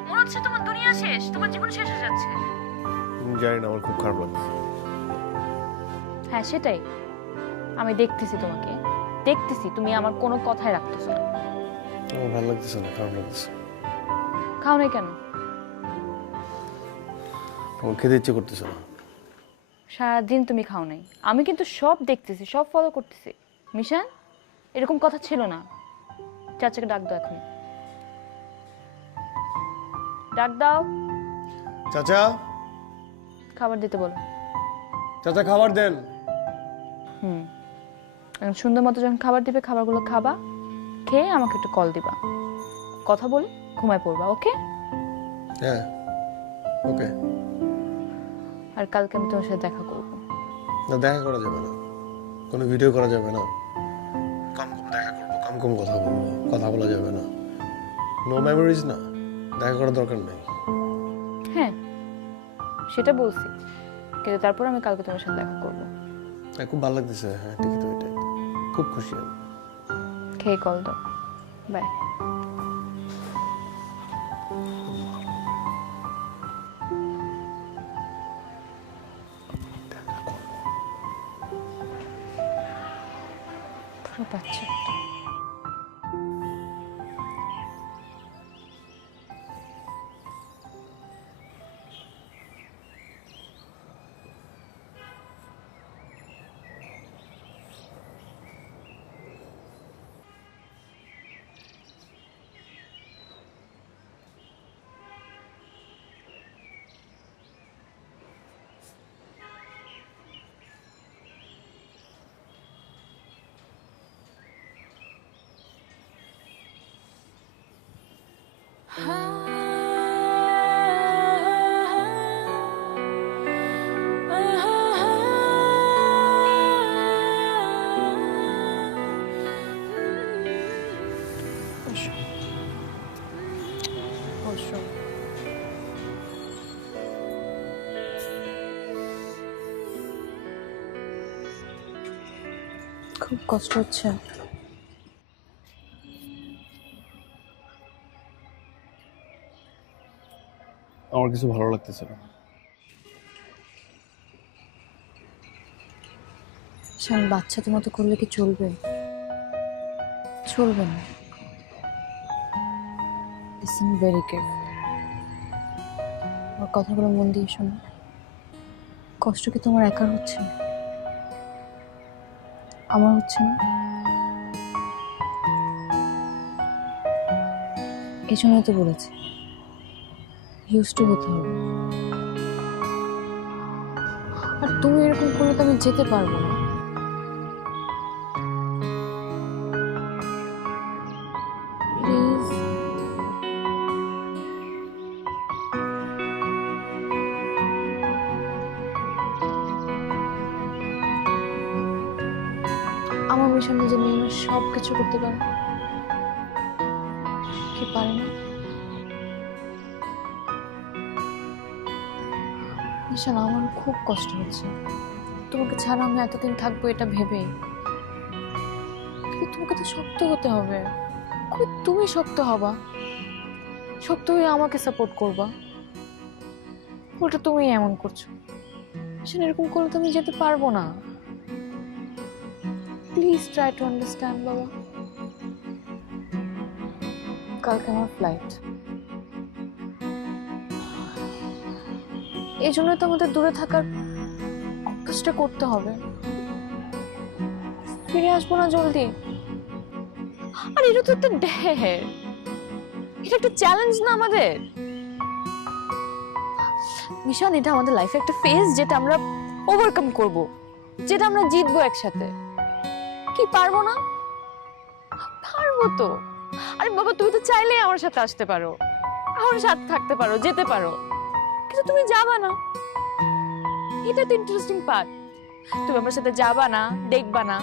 মনে হচ্ছে তোমার দুনিয়া শেষ, তোমার জীবন শেষ হয়ে যাচ্ছে। জানি না, আমার খুব খারাপ লাগছে। হ্যাঁ সেটাই, আমি দেখতেছি তোমাকে, দেখতেছি তুমি আমার কোনো কথাই রাখতেছো না। আমার ভালো লাগতেছে না, খারাপ লাগতেছে। খাও নাই কেন? আমার খেতে ইচ্ছে করতেছে না। সারাদিন তুমি খাও নাই, আমি কিন্তু সব দেখতেছি, সব ফলো করতেছি। মিশান, এরকম কথা ছিল না। চাচাকে ডাক দাও এখন, ডাক দাও। চাচা, খাবার দিতে বলো। চাচা খাবার দেন। এখন সুন্দর মতো যখন খাবার দিবে, খাবারগুলো খাবা, খেয়ে আমাকে একটু কল দিবা, কথা বলে ঘুমায় পড়বা। ওকে? হ্যাঁ ওকে। আর কালকে আমি তোমার সাথে দেখা করবো। না, দেখা করা যাবে না, কোনো ভিডিও করা যাবে না। কম কম দেখা করবো, কম কম কথা বলবো, কথা বলা যাবে না। নো মেমোরিজ না, দেখা করার দরকার নেই। হ্যাঁ সেটা বলছি, কিন্তু তারপর আমি কালকে তোমার সাথে দেখা করবো। হ্যাঁ, খুব ভালো লাগতেছে। হ্যাঁ ঠিকই তো, এটাই খুব খুশি আমি। খেয়ে কল দাও। বাই। বাচ্চা বসো। করছো? খুব কষ্ট হচ্ছে। আমার কিছু ভালো লাগতেছে না। শান, বাচ্চাদের মতো করলে কি চলবে? চলবে না। Listen very carefully. আমার কথাগুলো মন দিয়ে শোনো। কষ্ট কি তোমার একার হচ্ছে? আমার হচ্ছে না? এই জন্যই তো বলেছি ইউজ টু হতে হবে। আর তুমি এরকম করলে তো আমি যেতে পারবো না। প্লিজ। আমার মিশন নিজের নিয়ে সব কিছু করতে পারে, কি পারে না? মিশন, আমার খুব কষ্ট হচ্ছে। তোমাকে ছাড়া আমি এতদিন থাকবো এটা ভেবে। কিন্তু তোমাকে তো শক্ত হতে হবে। কই তুমি শক্ত হবা? শক্ত হয়ে আমাকে সাপোর্ট করবা। উল্টো তুমি এমন করছো। মিশন, এরকম করলে তো আমি যেতে পারবো না। প্লিজ ট্রাই টু আন্ডারস্ট্যান্ড বাবা। কালকে আমার ফ্লাইট। এই জন্য তো আমাদের দূরে থাকার অভ্যাসটা করতে হবে। ফিরে আসবো না জলদি। আর এটা তো একটা ঢের, এটা একটা চ্যালেঞ্জ না আমাদের। মিশন, এটা আমাদের লাইফে একটা ফেজ যেটা আমরা ওভারকাম করব, যেটা আমরা জিতবো একসাথে। কি পারবো না? পারবো তো। আরে বাবা, তুমি তো চাইলেই আমার সাথে আসতে পারো, আমার সাথে থাকতে পারো, যেতে পারো, কিন্তু তুমি যাবা না। এটা তো ইন্টারেস্টিং পার্ট। তুমি আমার সাথে যাবা না, দেখবা না।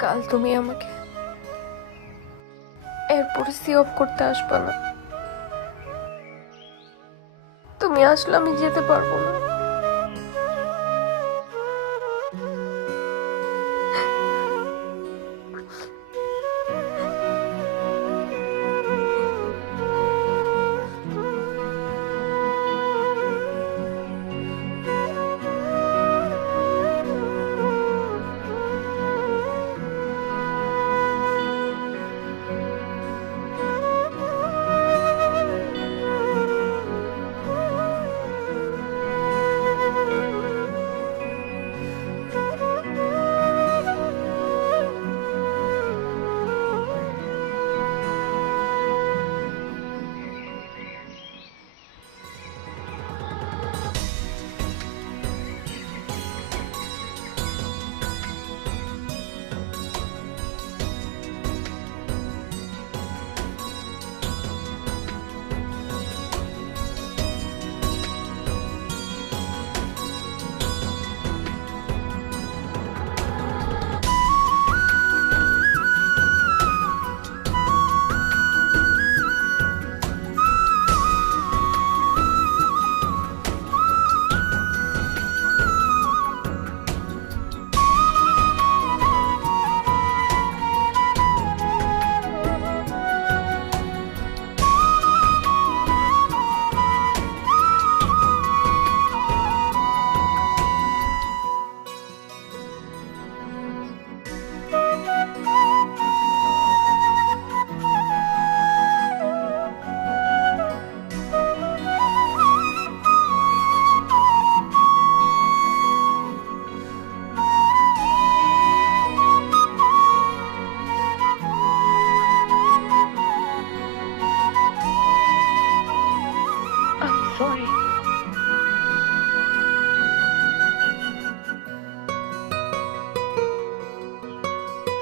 কাল তুমি আমাকে এয়ারপোর্টে সি অফ করতে আসবে না। তুমি আসলে আমি যেতে পারবো না।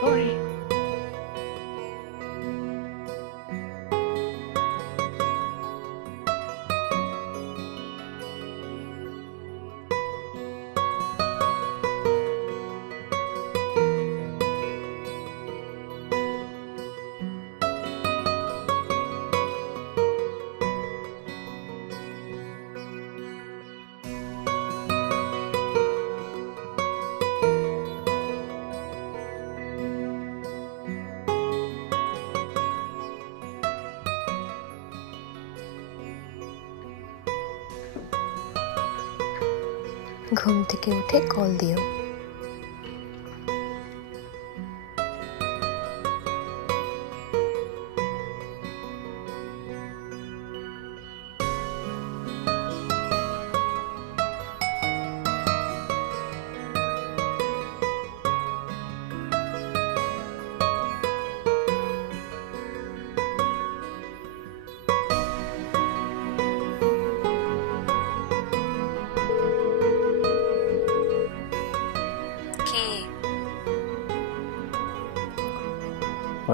পরে। ঘুম থেকে উঠে কল দিও।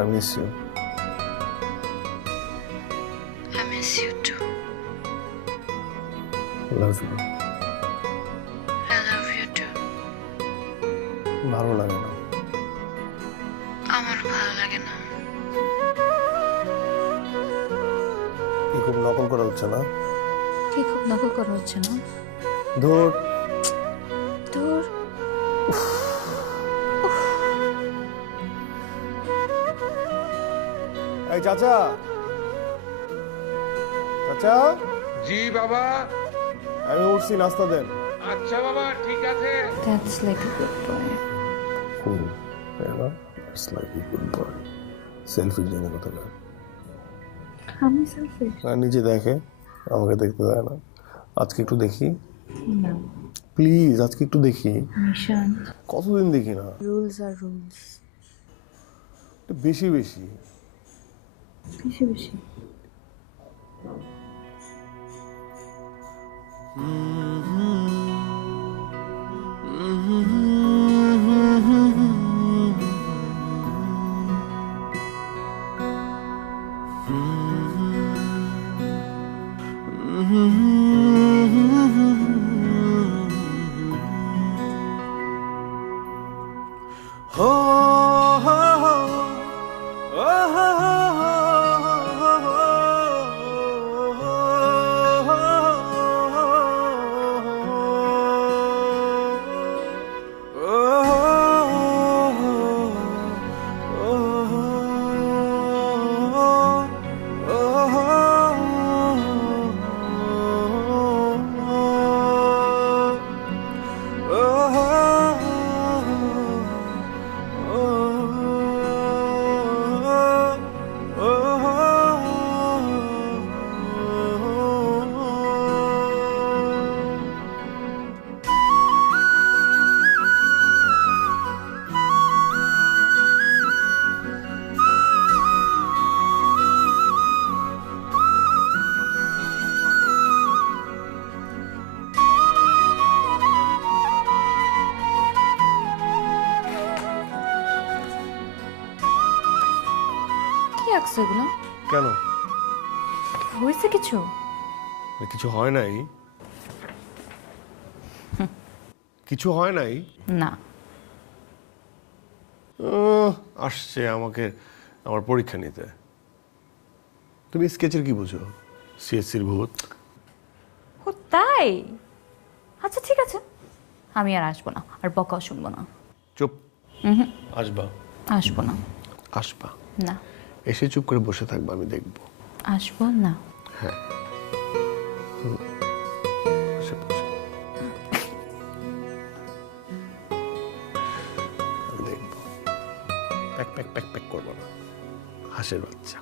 I miss you. I miss you too. Love you. I love you too. ভালো লাগে না। আমার ভালো লাগে না। কি খুব নকল করা হচ্ছে না? কি খুব নকল করা হচ্ছে না? ধুর। তোর এই চাচা, চাচা, জি বাবা। আমি উঠছি, নাস্তা দেন। আচ্ছা বাবা, ঠিক আছে। That's like a good boy. Cool. Yeah, it's like a good boy. Selfie জেনে কথা বলে। আমি সেলফিশ আর নিজে দেখে, আমাকে দেখতে দেয় না। আজকে একটু দেখি না। প্লিজ, আজকে একটু দেখি। মিশন, কতদিন দেখি না? রুলস আর রুলস। বেশি বেশি বেশি বেশি। কি আঁকছো এগুলো? কেন? হয়েছে কিছু? কিছু হয় নাই। কিছু হয় নাই? না। আসছে আমাকে আমার পরীক্ষা নিতে। তুমি স্কেচের কি বুঝো? সিএসসির ভূত। ও তাই? আচ্ছা ঠিক আছে, আমি আর আসবো না, আর বকাও শুনবো না। চুপ। আসবা? আসবো না। আসবা না। এসে চুপ করে বসে থাকবা, আমি দেখবো। আসবো না। হ্যাঁ। বসে বসে। আমি দেখবো। প্যাক প্যাক প্যাক প্যাক করবো না, হাঁসের বাচ্চা।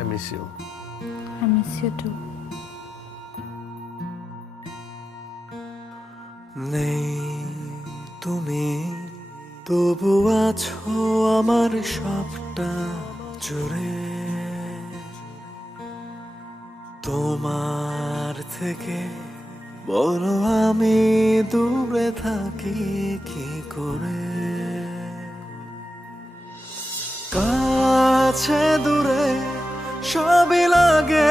I miss you. I miss you too. নেই তুমি, তবু আছো আমার সবটা জুড়ে তোমার থেকে বলো আমি দূরে থাকি কি করে কাছে দূরে সবই লাগে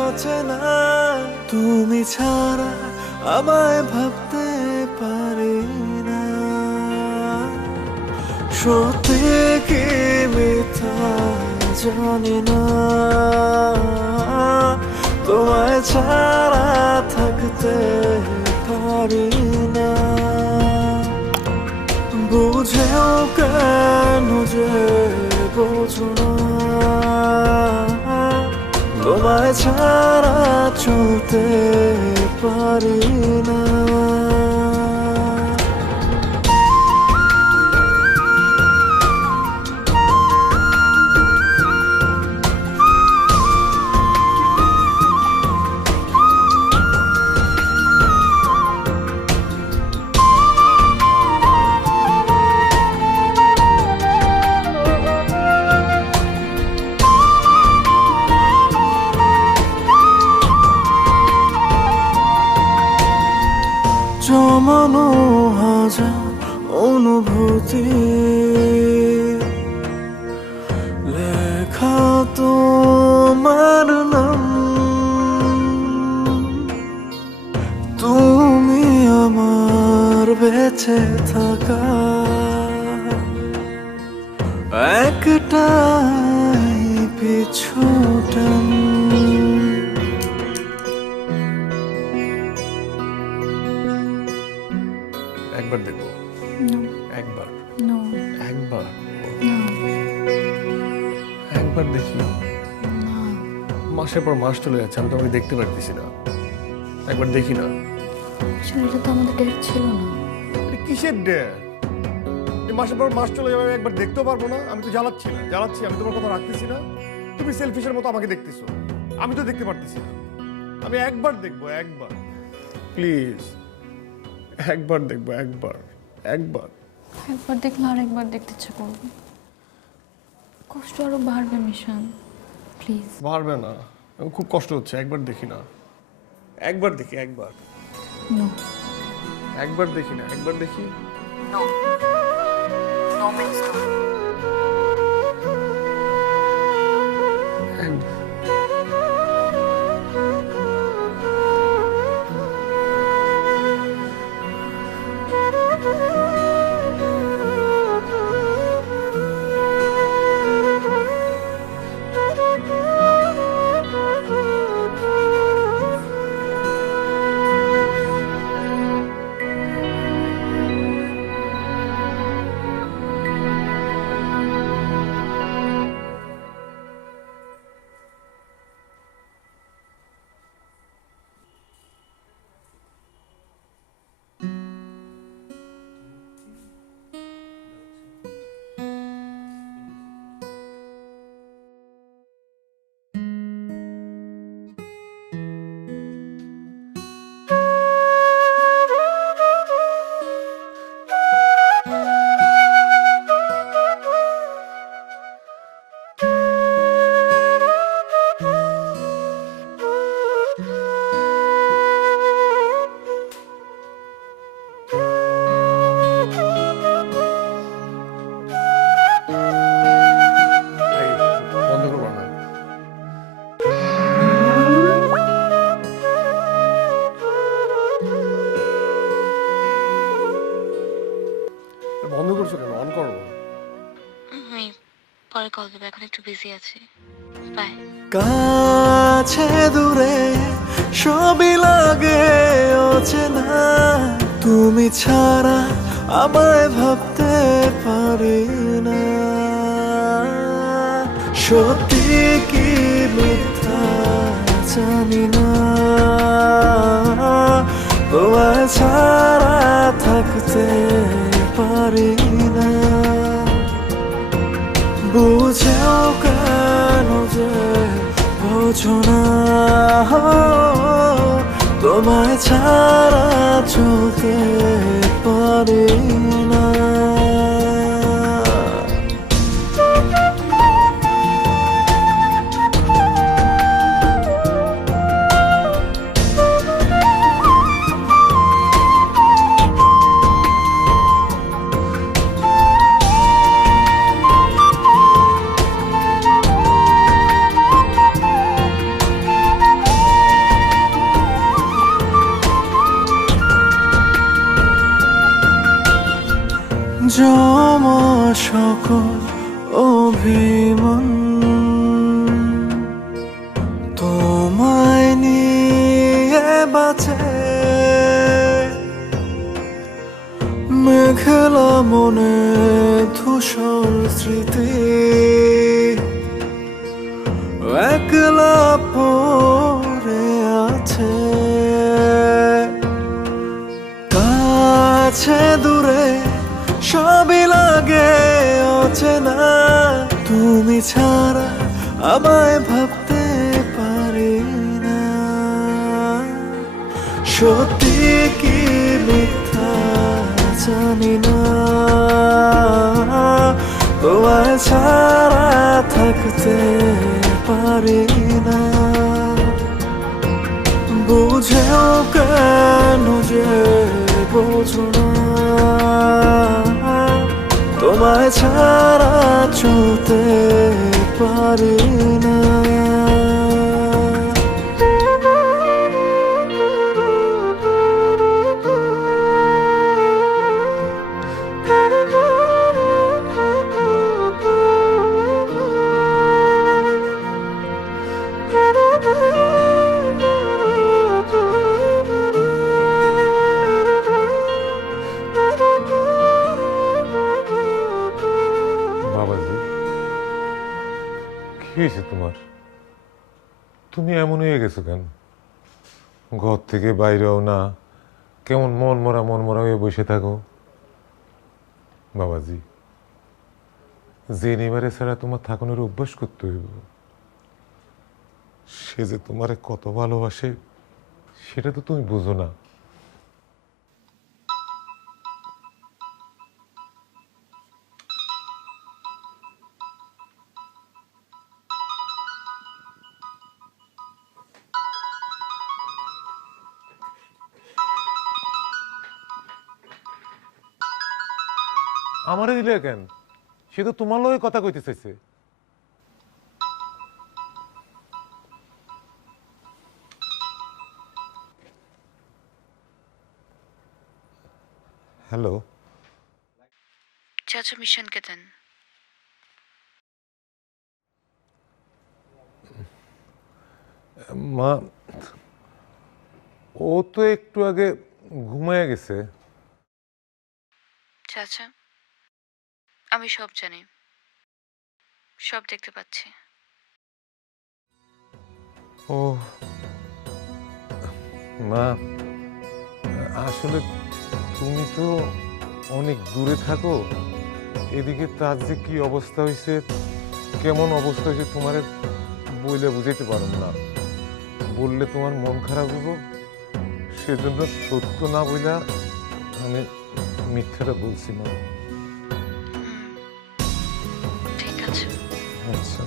অচেনা তুমি ছাড়া আমায় ভাবতে পারি না সত্যি কি মিথ্যা জানি না তোমায় ছাড়া থাকতে পারি না বুঝেও কেন যে বোঝো না তোমায় ছাড়া চলতে পারি না জমানো হাজার অনুভূতি লেখা তোমার নাম তুমি আমার বেঁচে থাকা একটাই পিছুটান একবার দেখবো একবার একবার একবার দেখি মাসের পর মাস চলে যাচ্ছে আমি তোমাকে দেখতে পারতেছি না একবার দেখি না এটা তো আমাদের ডেট ছিল না এটা কিসের ডেট মাসের পর মাস চলে যাবে আমি একবার দেখতেও পারবো না আমি তো জ্বালাচ্ছি আমি তোমার কথা রাখতেছি না তুমি সেলফিশের মতো আমাকে দেখতেছো আমি তো দেখতে পারতেছি না আমি একবার দেখবো একবার প্লিজ একবার দেখবো একবার একবার দেখলে আর একবার দেখতে ইচ্ছে করবে কষ্ট আরো বাড়বে মিশন প্লিজ পারবে না আমার খুব কষ্ট হচ্ছে একবার দেখি না একবার দেখি একবার নো একবার দেখি না একবার দেখি নো নো মিন্স নো বন্ধ করছো কেন অন করো আমি পরে কল দেবো এখন একটু বিজি আছি বাই কাছে দূরে সবই লাগে অচেনা তুমি ছাড়া আমায় ভাবতে পারি না সত্যি কি মিথ্যা জানি না তোমায় ছাড়া থাকতে পারি না বুঝেও কেন যে বোঝো না তোমায় ছাড়া চলতে পারি না অভিমান তোমায় নিয়ে বাঁচে মেঘলা মনে ধূসর স্মৃতি একলা পড়ে আছে কাছে দূরে সবই লাগে অচেনা তুমি ছাড়া আমায় ভাবতে পারি না সত্যি কি মিথ্যা জানি না তোমায় ছাড়া থাকতে পারি না বুঝেও কেন যে বোঝো না তোমায় ছাড়া চলতে পারি না বাবাজি কি হয়েছে তোমার? তুমি এমন হয়ে গেছো কেন? ঘর থেকে বাইরেও না, কেমন মন মরা হয়ে বসে থাকো। বাবাজি, যে নেবারে ছাড়া তোমার থাকানোর অভ্যাস করতে হইব, সে যে তোমারে কত ভালোবাসে সেটা তো তুমি বুঝো না। আমারে দিলে কেন? সে তো তোমার লগে কথা কইতে চাইছে। হ্যালো, চাচা মিশনকে দেন। মা ও তো একটু আগে ঘুমায় গেছে। চাচা, আমি সব জানি, সব দেখতে পাচ্ছি। ও মা, আসলে তুমি তো অনেক দূরে থাকো, এদিকে তার যে কি অবস্থা হয়েছে, কেমন অবস্থা হয়েছে তোমার বইলে বুঝাইতে পারো না। বললে তোমার মন খারাপ হইব, সেজন্য সত্য না বইলা আমি মিথ্যাটা বলছি না। ঠিক আছে। আচ্ছা,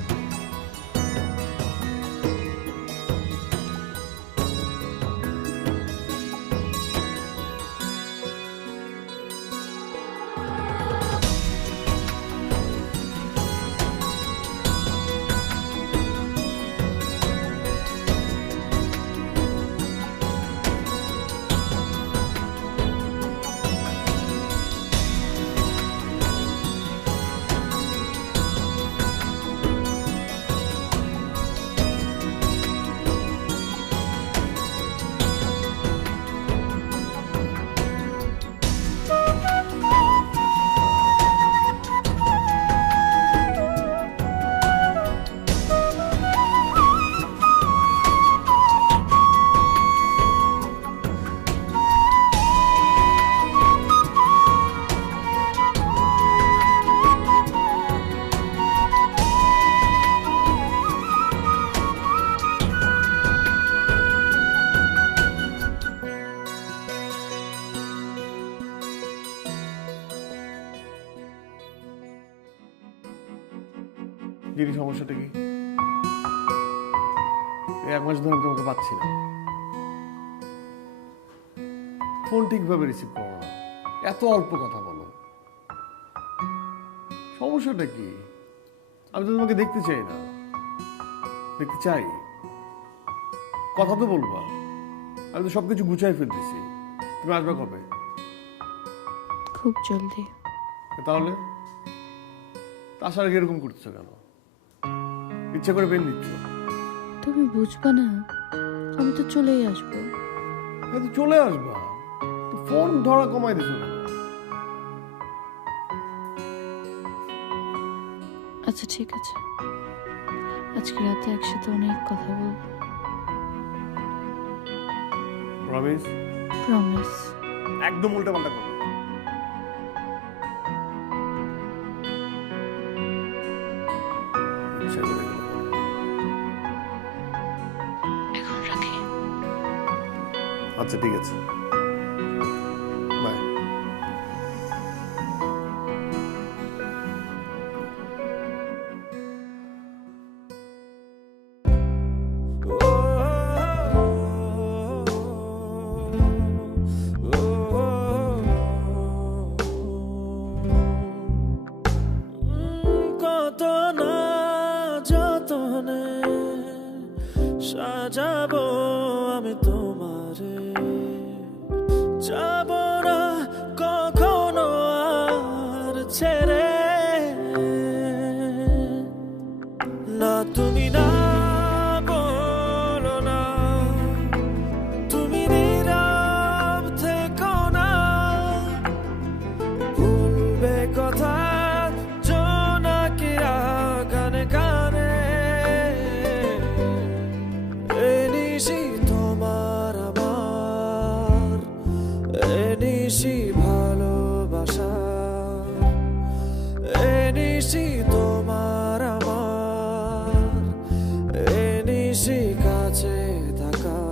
গিরি, সমস্যাটা কি? এই 1 মাস ধরে আমি তোমাকে পাচ্ছি না, ফোন ঠিকভাবে রিসিভ করো না, এত অল্প কথা বলো, সমস্যাটা কি? আমি তো তোমাকে দেখতে চাই না। দেখতে চাই, কথা তো বলবা। আমি তো সবকিছু গুছাই ফেলতেছি, তুমি আসবে কবে? খুব জলদি। তাহলে তাছাড়া এরকম করতেছো কেন? ইচ্ছা করে পেন দিচ্ছ? তুমি বুঝবা না, আমি তো চলেই আসবো। হয়তো চলে আসবা, তো ফোন ধরা কমাই দিছো কেন? আচ্ছা ঠিক আছে, আজকে রাতে একসাথে অনেক কথা বলবো। প্রমিস? প্রমিস। একদম উল্টা পাল্টা করো। ইচ্ছা করে এগুলো করো। এখন রাখি। আচ্ছা ঠিক আছে, বাই। কত না যতনে সাজাবো আমি তোমারে, যাব না কখনো আর ছেড়ে। না তুমি না বলো না, তুমি নীরব থেকো না, বলবে কথা জোনাকিরা গানে গানে। এ নিশি তোমার আমার, এ নিশি ভালোবাসা, এ নিশি তোমার আমার, এ নিশি কাছে থাকার।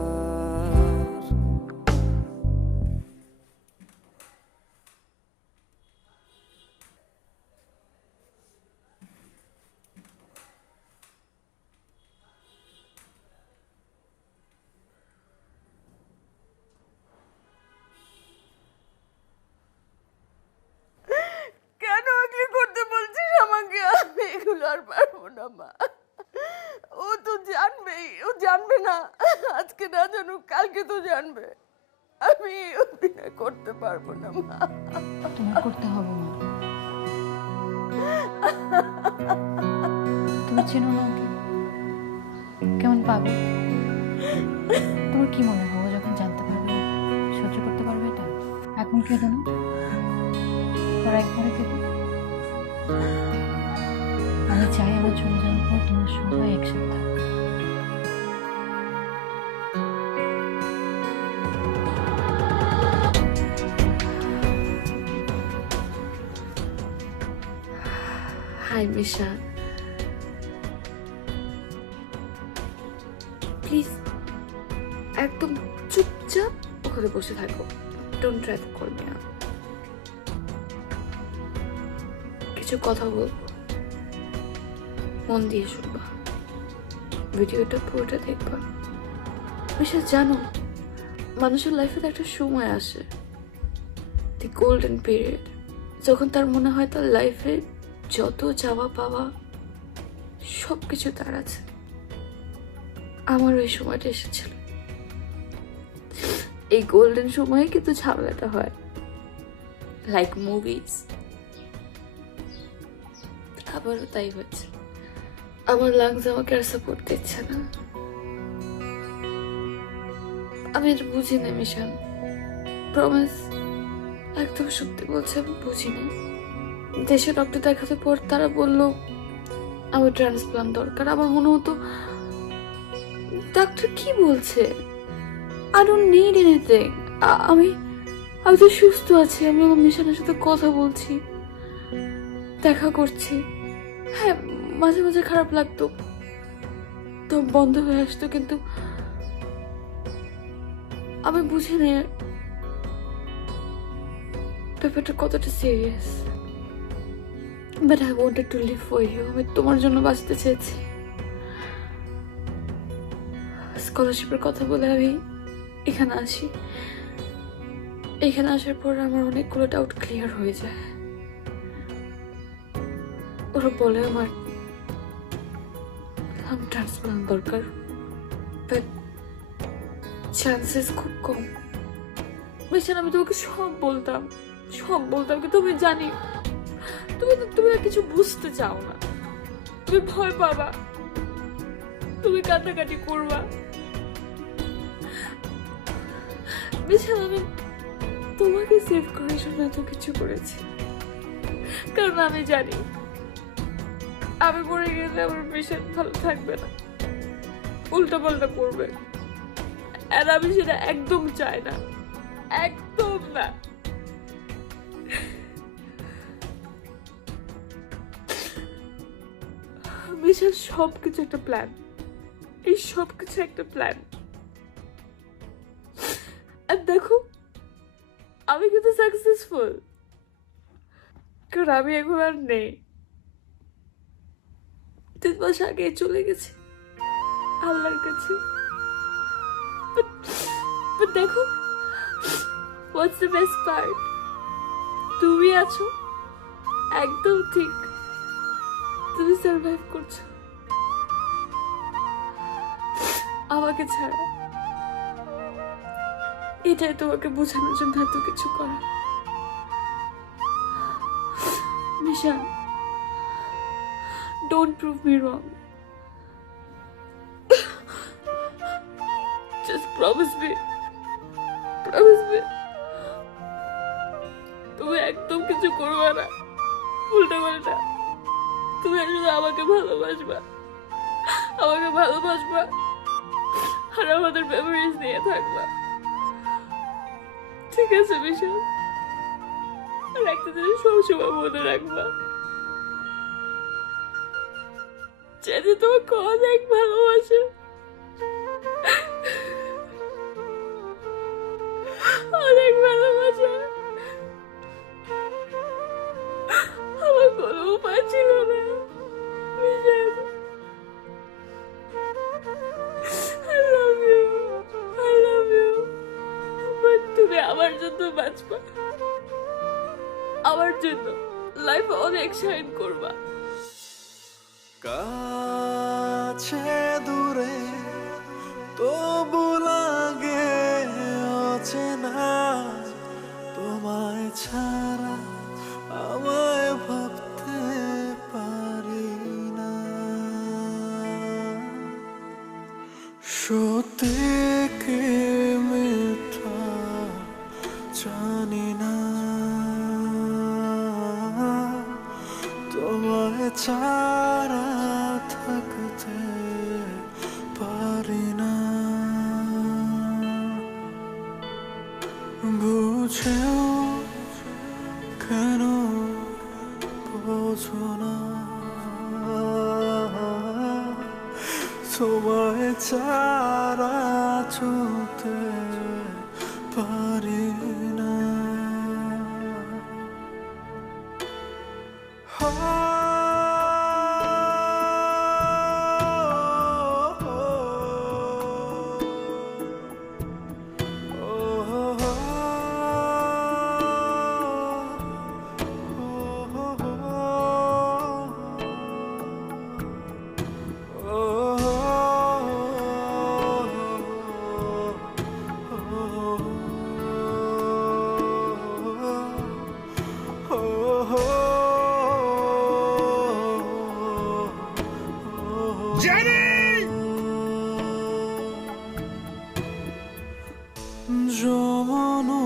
কেন আগলি করতে বলছিস আমাকে? আমি এগুলো আর পারবো না মা। ও তো জানবেই, ও জানবে না, আজকে না জানুক কালকে তো জানবে। আমি অভিনয় করতে পারবো না মা। তোমার করতে হবে না। তুমি চেনো না ওকে, কেমন পাবে? তোমার কি মনে হয় ও যখন জানতে পারবে সহ্য করতে পারবে এটা? এখন কেঁদো না, ওরা একবারে কেঁদো। আমি চাই আমার চলে যাওয়ার পর তোমার সবাই একসাথে থাকবে। হাই মিশা, প্লিজ একদম চুপচাপ ওখানে বসে থাকো, ডোন্ট ড্রাইভ করবে না। কিছু কথা বলবো, মন দিয়ে শুনবা, ভিডিওটা পুরোটা দেখবা। মিশা জানো, মানুষের লাইফে একটা সময় আসে, দি গোল্ডেন পিরিয়ড, যখন তার মনে হয় তার লাইফে যত চাওয়া পাওয়া সব কিছু তার আছে। আমার ওই সময়টা এসেছিল। এই গোল্ডেন সময়ে কিন্তু ঝামেলাটা হয়, লাইক মুভিজ। আবারও তাই হচ্ছে, আমার লাংস আমাকে আর সাপোর্ট দিচ্ছে না। আমি এটা বুঝি না মিশন, প্রমিস, একদম সত্যি বলছে, আমি বুঝি না। দেশে ডক্টর দেখাতে পর তারা বলল আমার ট্রান্সপ্লান্ট দরকার। আমার মনে হতো ডাক্তার কি বলছে, আই ডোন্ট নিড এনিথিং। আমি তো সুস্থ আছি, আমি আমার মিশনের সাথে কথা বলছি, দেখা করছি। হ্যাঁ, মাঝে মাঝে খারাপ লাগতো, তো বন্ধ হয়ে আসতো, কিন্তু আমি বুঝি না ব্যাপারটা কতটা serious. But I wanted to live for you. আমি তোমার জন্য বাঁচতে চেয়েছি। স্কলারশিপের কথা বলে আমি এখানে আসি। এখানে আসার পর আমার অনেকগুলো ডাউট ক্লিয়ার হয়ে যায়। ওরা বলে আমার ট্রান্সপ্লান্ট দরকার, বাট চান্সেস খুব কম। মিশন, আমি তোমাকে সব বলতাম, কিন্তু আমি জানি তুমি আর কিছু বুঝতে চাও না, তুমি ভয় পাবা, তুমি কান্নাকাটি করবা। বিশাল, আমি তোমাকে সেভ করার জন্য এত কিছু করেছি, কারণ আমি জানি আমি মরে গেলে আমার বিশাল ভালো থাকবে না, উল্টা পাল্টা করবে, আর আমি সেটা একদম চাই না, একদম না। বিশাল, সবকিছু একটা প্ল্যান, এই সবকিছু একটা প্ল্যান। আর দেখো, আমি কিন্তু সাকসেসফুল, কারণ আমি এখন আর নেই, 3 মাস আগে চলে গেছি আল্লাহর কাছে। But দেখো, what's the best part? তুমি আছো, একদম ঠিক, তুমি সার্ভাইভ করছো আমাকে ছাড়া। এটাই তোমাকে বোঝানোর জন্য এত কিছু করা। মিশা, don't prove me wrong. Just promise me. Promise me. তুমি একদম কিছু করবে না, উল্টা পাল্টা। তুমি শুধু আমাকে ভালোবাসবা, আমাকে ভালোবাসবা, আর আমাদের মেমোরিজ নিয়ে থাকবা, ঠিক আছে বিশাল? আর একটা জিনিস সবসময় মনে রাখবা, যে তোমাকে অনেক ভালোবাসে, অনেক ভালোবাসে। আমার কোনো উপায় ছিল না বিশাল। I love you, I love you, but তুমি আমার জন্য বাঁচবা, আমার জন্য লাইফে অনেক শাইন করবা। কাছে দূরে তবু লাগে অচেনা, তোমায় ছাড়া আমায় ভাবতে পারি না। সত্যি কি মিথ্যা জানি না, তোমায় ছাড়া থাকতে পারি না। বুঝেও কেন বোঝো না, তোমায় ছাড়া চলতে পারি না। জমানো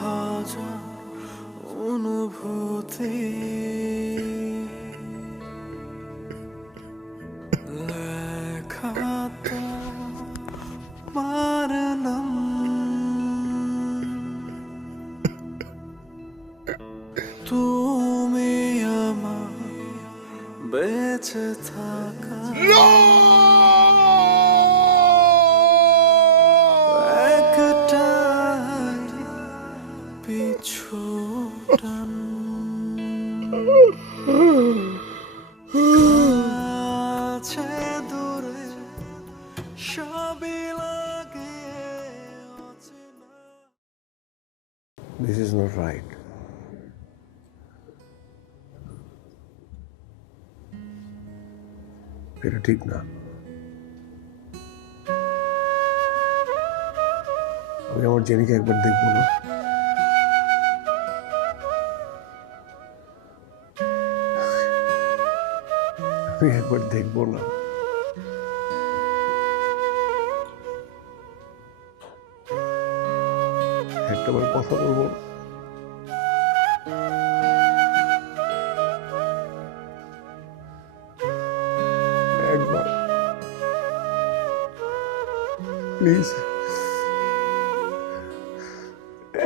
হাজার অনুভূতি লেখা তোমার নাম, তুমি আমার বেঁচে থাকা পিছুটান। কাছে দূরে সবই লাগে অচেনা। This is not right. এটা ঠিক না। আমি আমার জেনিকে একবার দেখবো না? আমি একবার দেখবো না? একটাবার কথা বলবো না? একবার প্লিজ,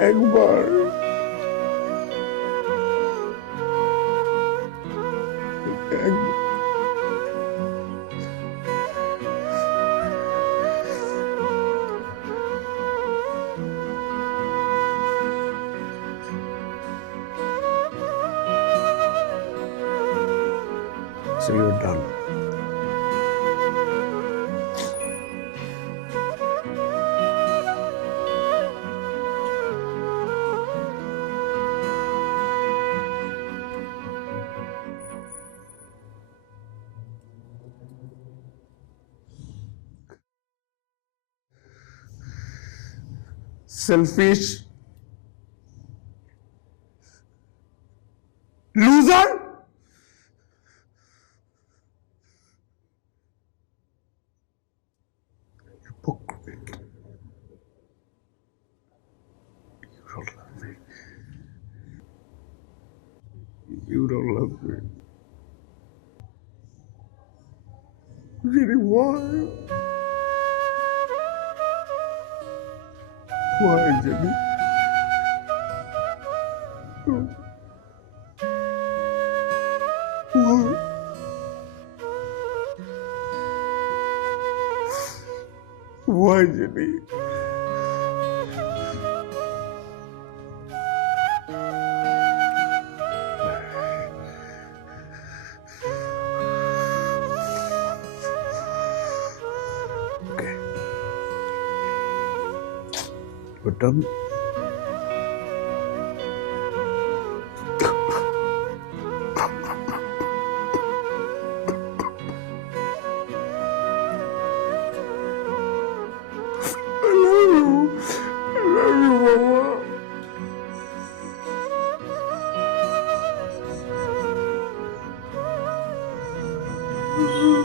একবার। So you're done. Selfish loser. Hypocrite. You don't love me. You don't love me. Really, why? Why, Jenny? Why? Why, Jenny? Okay. You're done. Mama.